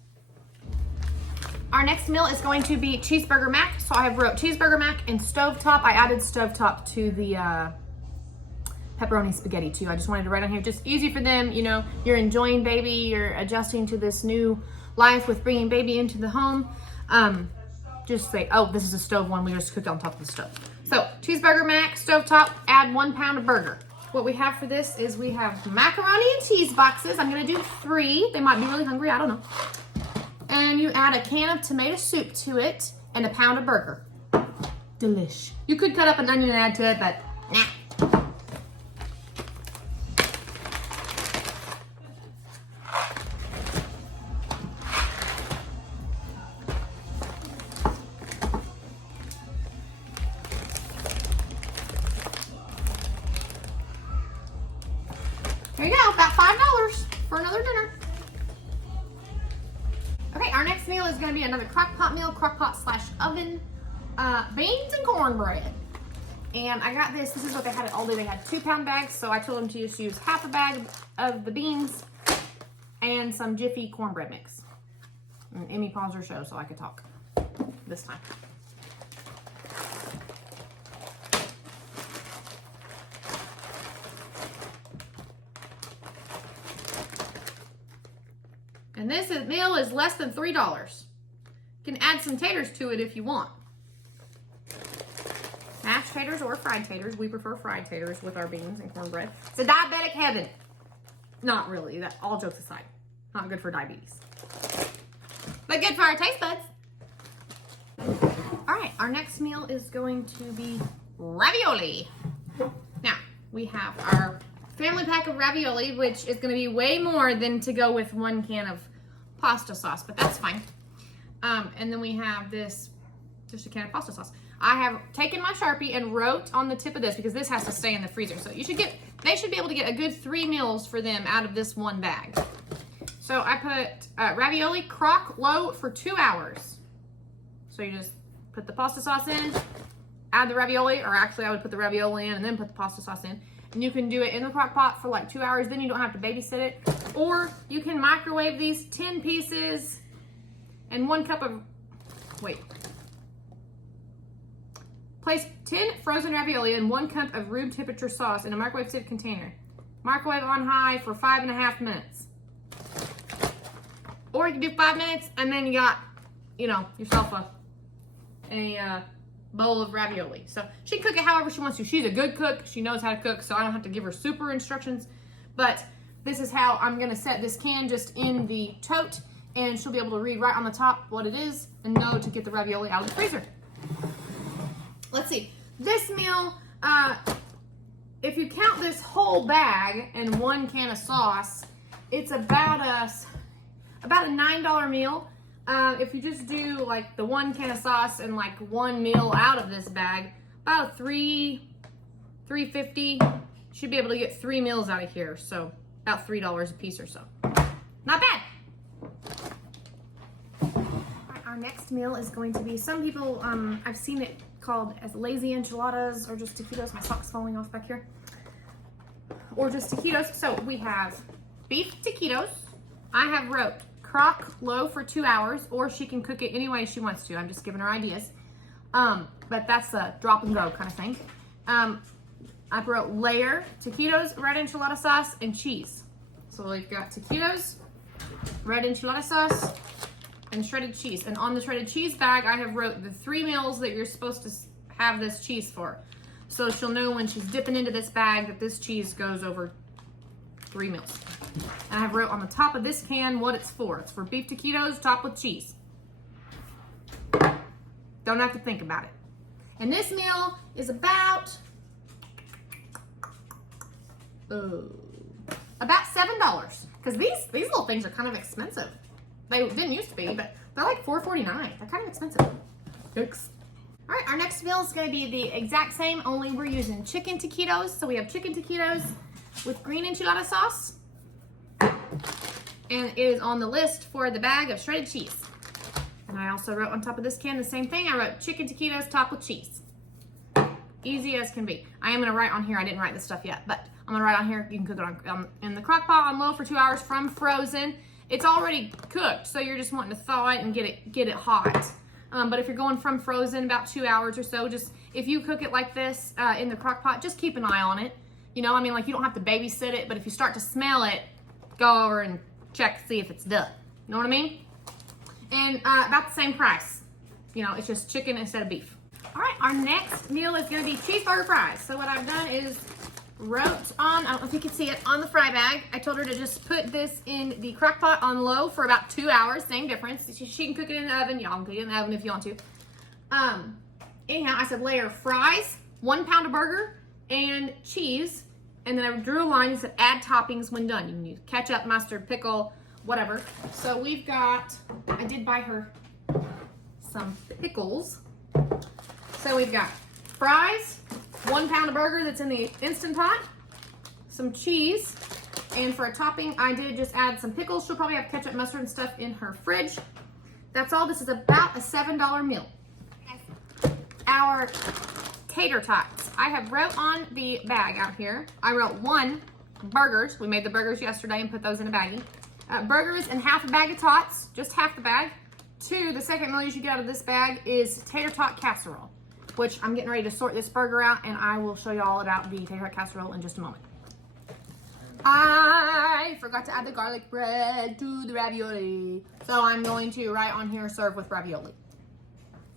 Our next meal is going to be cheeseburger mac. So I have wrote cheeseburger mac and stovetop. I added stovetop to the pepperoni spaghetti too. I just wanted to write on here, just easy for them. You know, you're enjoying baby, you're adjusting to this new life with bringing baby into the home. Just say, oh, this is a stove one. We just cooked on top of the stove. So, cheeseburger mac, stovetop, add 1 pound of burger. What we have for this is we have macaroni and cheese boxes. I'm gonna do 3. They might be really hungry, I don't know. And you add a can of tomato soup to it and a pound of burger. Delish. You could cut up an onion and add to it, but nah. There you go, about $5 for another dinner. Okay, our next meal is gonna be another crock-pot meal, crock-pot/oven, beans and cornbread. And I got this is what they had at Aldi. They had 2-pound bags, so I told them to just use half a bag of the beans and some Jiffy cornbread mix. And Emmy paused her show so I could talk this time. And this meal is less than $3. You can add some taters to it if you want. Mashed taters or fried taters. We prefer fried taters with our beans and cornbread. It's a diabetic heaven. Not really. That all jokes aside. Not good for diabetes. But good for our taste buds. Alright, our next meal is going to be ravioli. Now, we have our family pack of ravioli, which is going to be way more than to go with 1 can of pasta sauce, but that's fine. And then we have this, just a can of pasta sauce. I have taken my Sharpie and wrote on the tip of this because this has to stay in the freezer. So they should be able to get a good 3 meals for them out of this 1 bag. So I put ravioli crock low for 2 hours. So you just put the pasta sauce in, add the ravioli, or actually I would put the ravioli in and then put the pasta sauce in. And you can do it in the crock pot for like 2 hours, then you don't have to babysit it. Or you can microwave these 10 pieces and 1 cup of, place 10 frozen ravioli and 1 cup of room temperature sauce in a microwave safe container. Microwave on high for 5.5 minutes. Or you can do 5 minutes and then you got, yourself a bowl of ravioli. So she can cook it however she wants to. She's a good cook. She knows how to cook, so I don't have to give her super instructions. But this is how I'm gonna set this can just in the tote, and she'll be able to read right on the top what it is and know to get the ravioli out of the freezer. Let's see. This meal, if you count this whole bag and 1 can of sauce, it's about a $9 meal. If you just do like the 1 can of sauce and like 1 meal out of this bag, about $3.50. Should be able to get 3 meals out of here, so about $3 a piece or so. Not bad. Our next meal is going to be, some people, I've seen it called as lazy enchiladas or just taquitos. My sock's falling off back here. Or just taquitos. So we have beef taquitos. I have wrote crock low for 2 hours, or she can cook it any way she wants to. I'm just giving her ideas. But that's a drop and go kind of thing. I wrote layer, taquitos, red enchilada sauce, and cheese. So we've got taquitos, red enchilada sauce, and shredded cheese. And on the shredded cheese bag, I have wrote the 3 meals that you're supposed to have this cheese for. So she'll know when she's dipping into this bag that this cheese goes over 3 meals. And I have wrote on the top of this can what it's for. It's for beef taquitos topped with cheese. Don't have to think about it. And this meal is about $7. Because these little things are kind of expensive. They didn't used to be, but they're like $4.49. They're kind of expensive. Yikes. All right, our next meal is going to be the exact same, only we're using chicken taquitos. So we have chicken taquitos with green enchilada sauce. And it is on the list for the bag of shredded cheese. And I also wrote on top of this can the same thing. I wrote chicken taquitos topped with cheese. Easy as can be. I am going to write on here, I didn't write this stuff yet, but I'm going to write on here, you can cook it on in the crock pot on low for 2 hours from frozen. It's already cooked, so you're just wanting to thaw it and get it hot. But if you're going from frozen about 2 hours or so, just if you cook it like this in the crock pot, just keep an eye on it. You know, I mean, like you don't have to babysit it, but if you start to smell it, go over and check to see if it's done. You know what I mean? And about the same price. You know, it's just chicken instead of beef. All right, our next meal is gonna be cheeseburger fries. So what I've done is wrote on, I don't know if you can see it, on the fry bag. I told her to just put this in the crock pot on low for about 2 hours, same difference. She can cook it in the oven, y'all can cook it in the oven if you want to. Anyhow, I said layer fries, 1 pound of burger, and cheese. And then I drew a line and said add toppings when done. You can use ketchup, mustard, pickle, whatever. So we've got, I did buy her some pickles. So we've got fries, 1 pound of burger that's in the Instant Pot, some cheese, and for a topping, I did just add some pickles. She'll probably have ketchup, mustard, and stuff in her fridge. That's all. This is about a $7 meal. Our tater tots. I have wrote on the bag out here. I wrote 1, burgers. We made the burgers yesterday and put those in a baggie. Burgers and half a bag of tots, just half the bag. 2, the second meal you should get out of this bag is tater tot casserole, which I'm getting ready to sort this burger out, and I will show you all about the tater tot casserole in just a moment. I forgot to add the garlic bread to the ravioli, so I'm going to write on here, serve with ravioli.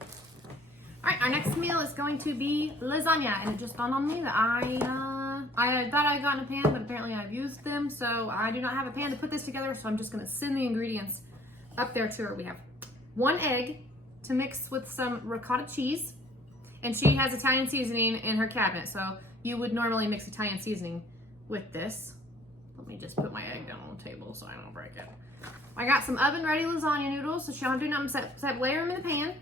All right, our next meal is going to be lasagna, and it just dawned on me that I thought I got in a pan, but apparently I've used them, so I do not have a pan to put this together, so I'm just gonna send the ingredients up there to her. We have 1 egg to mix with some ricotta cheese, and she has Italian seasoning in her cabinet, so you would normally mix Italian seasoning with this. Let me just put my egg down on the table so I don't break it. I got some oven-ready lasagna noodles, so she don't do nothing except layer them in the pan.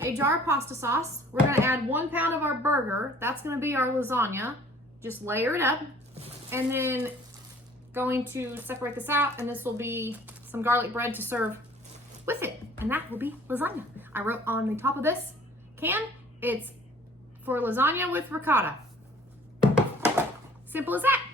A jar of pasta sauce. We're gonna add 1 pound of our burger. That's gonna be our lasagna. Just layer it up. And then going to separate this out, and this will be some garlic bread to serve with it. And that will be lasagna. I wrote on the top of this can, it's for lasagna with ricotta. Simple as that.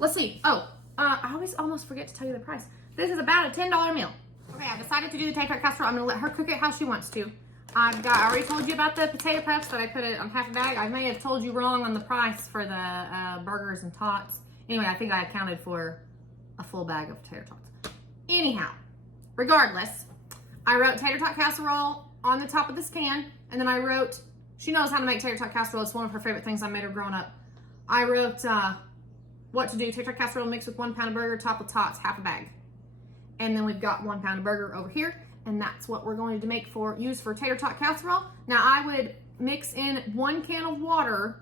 Let's see. Oh, I always almost forget to tell you the price. This is about a $10 meal. Okay, I decided to do the tater tot casserole. I'm gonna let her cook it how she wants to. I already told you about the potato puffs, but I put it on half a bag. I may have told you wrong on the price for the burgers and tots. Anyway, I think I accounted for a full bag of tater tots. Anyhow, regardless, I wrote tater tot casserole on the top of this can, and then I wrote, she knows how to make tater tot casserole. It's one of her favorite things I made her growing up. I wrote what to do, tater tot casserole mixed with 1 pound of burger, top with tots, half a bag. And then we've got 1 pound of burger over here, and that's what we're going to make use for tater tot casserole. Now I would mix in 1 can of water,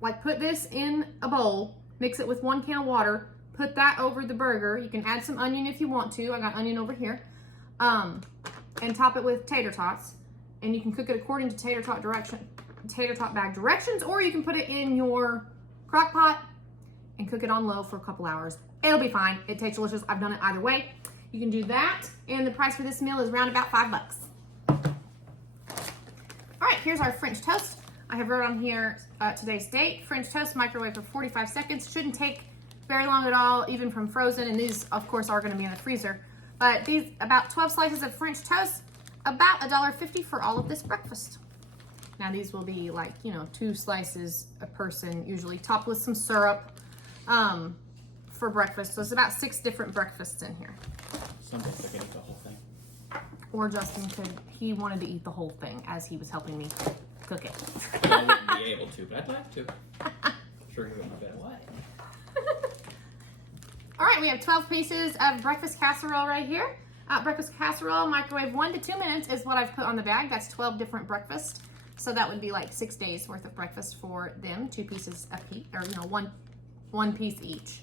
like put this in a bowl, mix it with 1 can of water, put that over the burger. You can add some onion if you want to. I got onion over here. And top it with tater tots. And you can cook it according to tater tot bag directions, or you can put it in your crock pot and cook it on low for a couple hours. It'll be fine. It tastes delicious. I've done it either way. You can do that, and the price for this meal is around about $5. All right, here's our French toast. I have wrote on here today's date. French toast, microwave for 45 seconds. Shouldn't take very long at all, even from frozen, and these, of course, are gonna be in the freezer. But these, about 12 slices of French toast, about $1.50 for all of this breakfast. Now these will be like, 2 slices a person, usually topped with some syrup for breakfast. So it's about 6 different breakfasts in here. Somebody's gonna eat the whole thing. Or Justin he wanted to eat the whole thing as he was helping me cook it. I wouldn't be able to, but I'd like to. Sure, give it my best. What? All right, we have 12 pieces of breakfast casserole right here. Breakfast casserole, microwave 1 to 2 minutes is what I've put on the bag. That's 12 different breakfasts. So that would be like 6 days worth of breakfast for them, 2 pieces a piece, or one piece each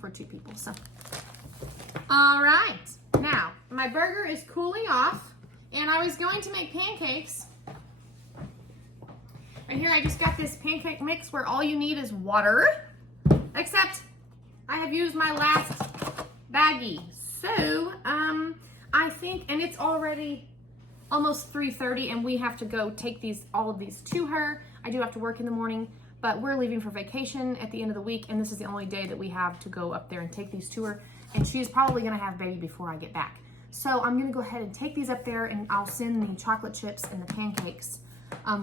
for 2 people. So, all right. Now, my burger is cooling off, and I was going to make pancakes. And here I just got this pancake mix where all you need is water, except I have used my last baggie. So, I think, and it's already almost 3:30, and we have to go take all of these to her. I do have to work in the morning, but we're leaving for vacation at the end of the week, and this is the only day that we have to go up there and take these to her, and she's probably gonna have baby before I get back. So I'm gonna go ahead and take these up there, and I'll send the chocolate chips and the pancakes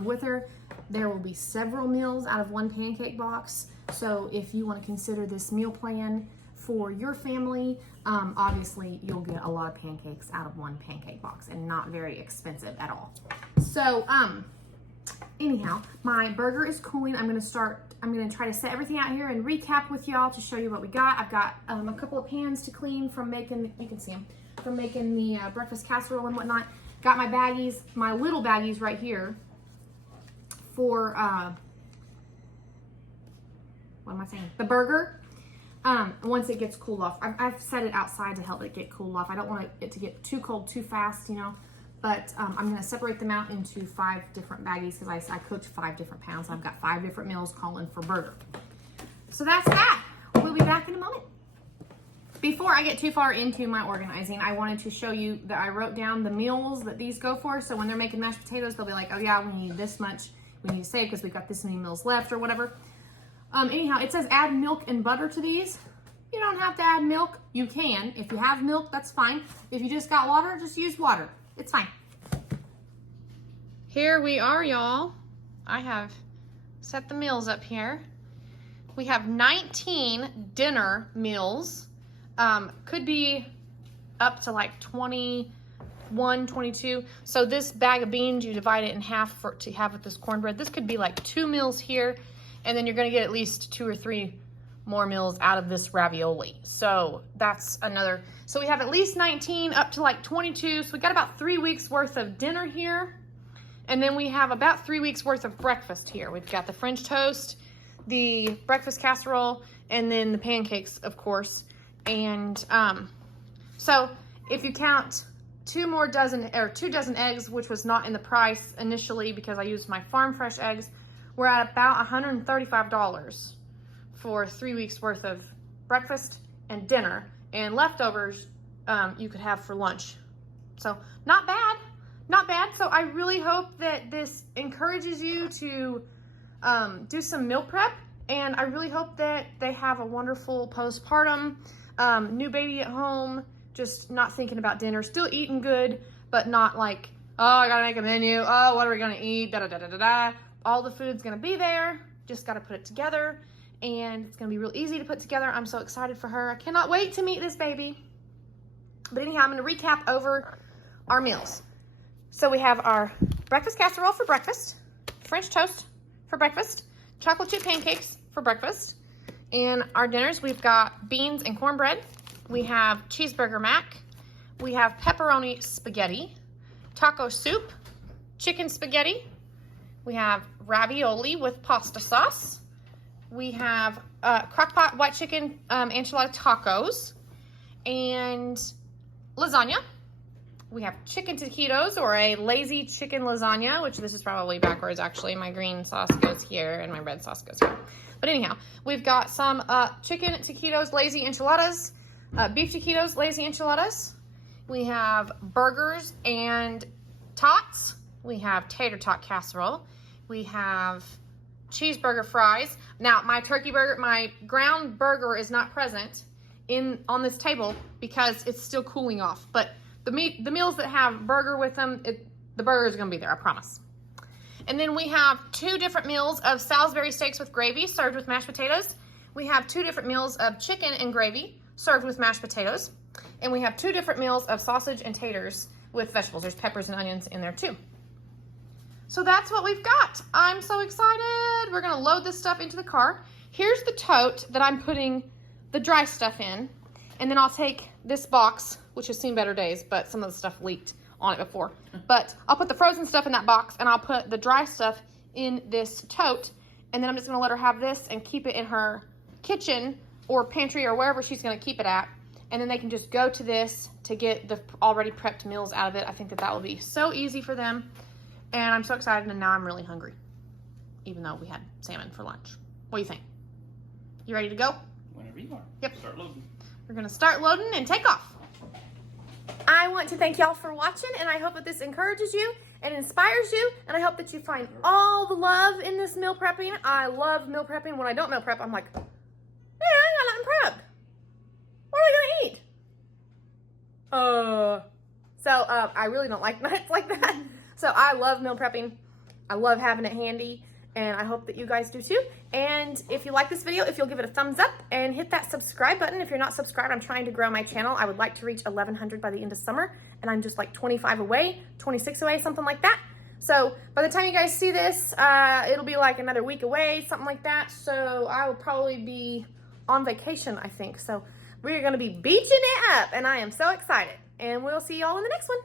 with her. There will be several meals out of one pancake box, so if you wanna consider this meal plan for your family. Obviously, you'll get a lot of pancakes out of one pancake box and not very expensive at all. So, anyhow, my burger is cooling. I'm gonna try to set everything out here and recap with y'all to show you what we got. I've got a couple of pans to clean from making, you can see them, from making the breakfast casserole and whatnot. Got my baggies, my little baggies right here for, what am I saying? The burger. Once it gets cooled off. I've set it outside to help it get cooled off. I don't want it to get too cold too fast, you know. But I'm gonna separate them out into 5 different baggies because I cooked 5 different pounds. I've got 5 different meals calling for burger. So that's that. We'll be back in a moment. Before I get too far into my organizing, I wanted to show you that I wrote down the meals that these go for. So when they're making mashed potatoes, they'll be like, oh yeah, we need this much. We need to save because we've got this many meals left or whatever. Anyhow, it says add milk and butter to these. You don't have to add milk. You can. If you have milk, that's fine. If you just got water, just use water. It's fine. Here we are, y'all. I have set the meals up here. We have 19 dinner meals. Could be up to like 21, 22. So this bag of beans, you divide it in half to have with this cornbread. This could be like 2 meals here, and then you're gonna get at least 2 or 3 more meals out of this ravioli. So that's another, so we have at least 19 up to like 22. So we got about 3 weeks worth of dinner here. And then we have about 3 weeks worth of breakfast here. We've got the French toast, the breakfast casserole, and then the pancakes, of course. And so if you count 2 dozen eggs, which was not in the price initially because I used my farm fresh eggs, we're at about $135 for 3 weeks worth of breakfast and dinner, and leftovers you could have for lunch. So not bad, not bad. So I really hope that this encourages you to do some meal prep, and I really hope that they have a wonderful postpartum, new baby at home, just not thinking about dinner, still eating good, but not like, oh, I gotta make a menu, oh, what are we gonna eat, da da da da da da. All the food's gonna be there, just gotta put it together. And it's gonna be real easy to put together. I'm so excited for her. I cannot wait to meet this baby. But anyhow, I'm gonna recap over our meals. So we have our breakfast casserole for breakfast, French toast for breakfast, chocolate chip pancakes for breakfast. And our dinners, we've got beans and cornbread. We have cheeseburger mac. We have pepperoni spaghetti, taco soup, chicken spaghetti. We have ravioli with pasta sauce. We have crockpot white chicken enchilada tacos and lasagna. We have chicken taquitos, or a lazy chicken lasagna, which this is probably backwards actually. My green sauce goes here and my red sauce goes here. But anyhow, we've got some chicken taquitos, lazy enchiladas, beef taquitos, lazy enchiladas. We have burgers and tots. We have tater tot casserole. We have cheeseburger fries. Now, my turkey burger, my ground burger is not present on this table because it's still cooling off. But the meals that have burger with them, the burger is gonna be there, I promise. And then we have 2 different meals of Salisbury steaks with gravy served with mashed potatoes. We have 2 different meals of chicken and gravy served with mashed potatoes. And we have 2 different meals of sausage and taters with vegetables. There's peppers and onions in there too. So that's what we've got. I'm so excited. We're gonna load this stuff into the car. Here's the tote that I'm putting the dry stuff in. And then I'll take this box, which has seen better days, but some of the stuff leaked on it before. But I'll put the frozen stuff in that box, and I'll put the dry stuff in this tote. And then I'm just gonna let her have this and keep it in her kitchen or pantry or wherever she's gonna keep it at. And then they can just go to this to get the already prepped meals out of it. I think that will be so easy for them. And I'm so excited, and now I'm really hungry, even though we had salmon for lunch. What do you think? You ready to go? Whenever you are. Yep. Start loading. We're gonna start loading and take off. I want to thank y'all for watching, and I hope that this encourages you and inspires you, and I hope that you find all the love in this meal prepping. I love meal prepping. When I don't meal prep, I'm like, man, I ain't got nothing prepped. What are we gonna eat? I really don't like nights like that. So I love meal prepping. I love having it handy, and I hope that you guys do too. And if you like this video, if you'll give it a thumbs up and hit that subscribe button. If you're not subscribed, I'm trying to grow my channel. I would like to reach 1,100 by the end of summer, and I'm just like 25 away, 26 away, something like that. So by the time you guys see this, it'll be like another week away, something like that. So I will probably be on vacation, I think. So we're gonna be beaching it up, and I am so excited. And we'll see y'all in the next one.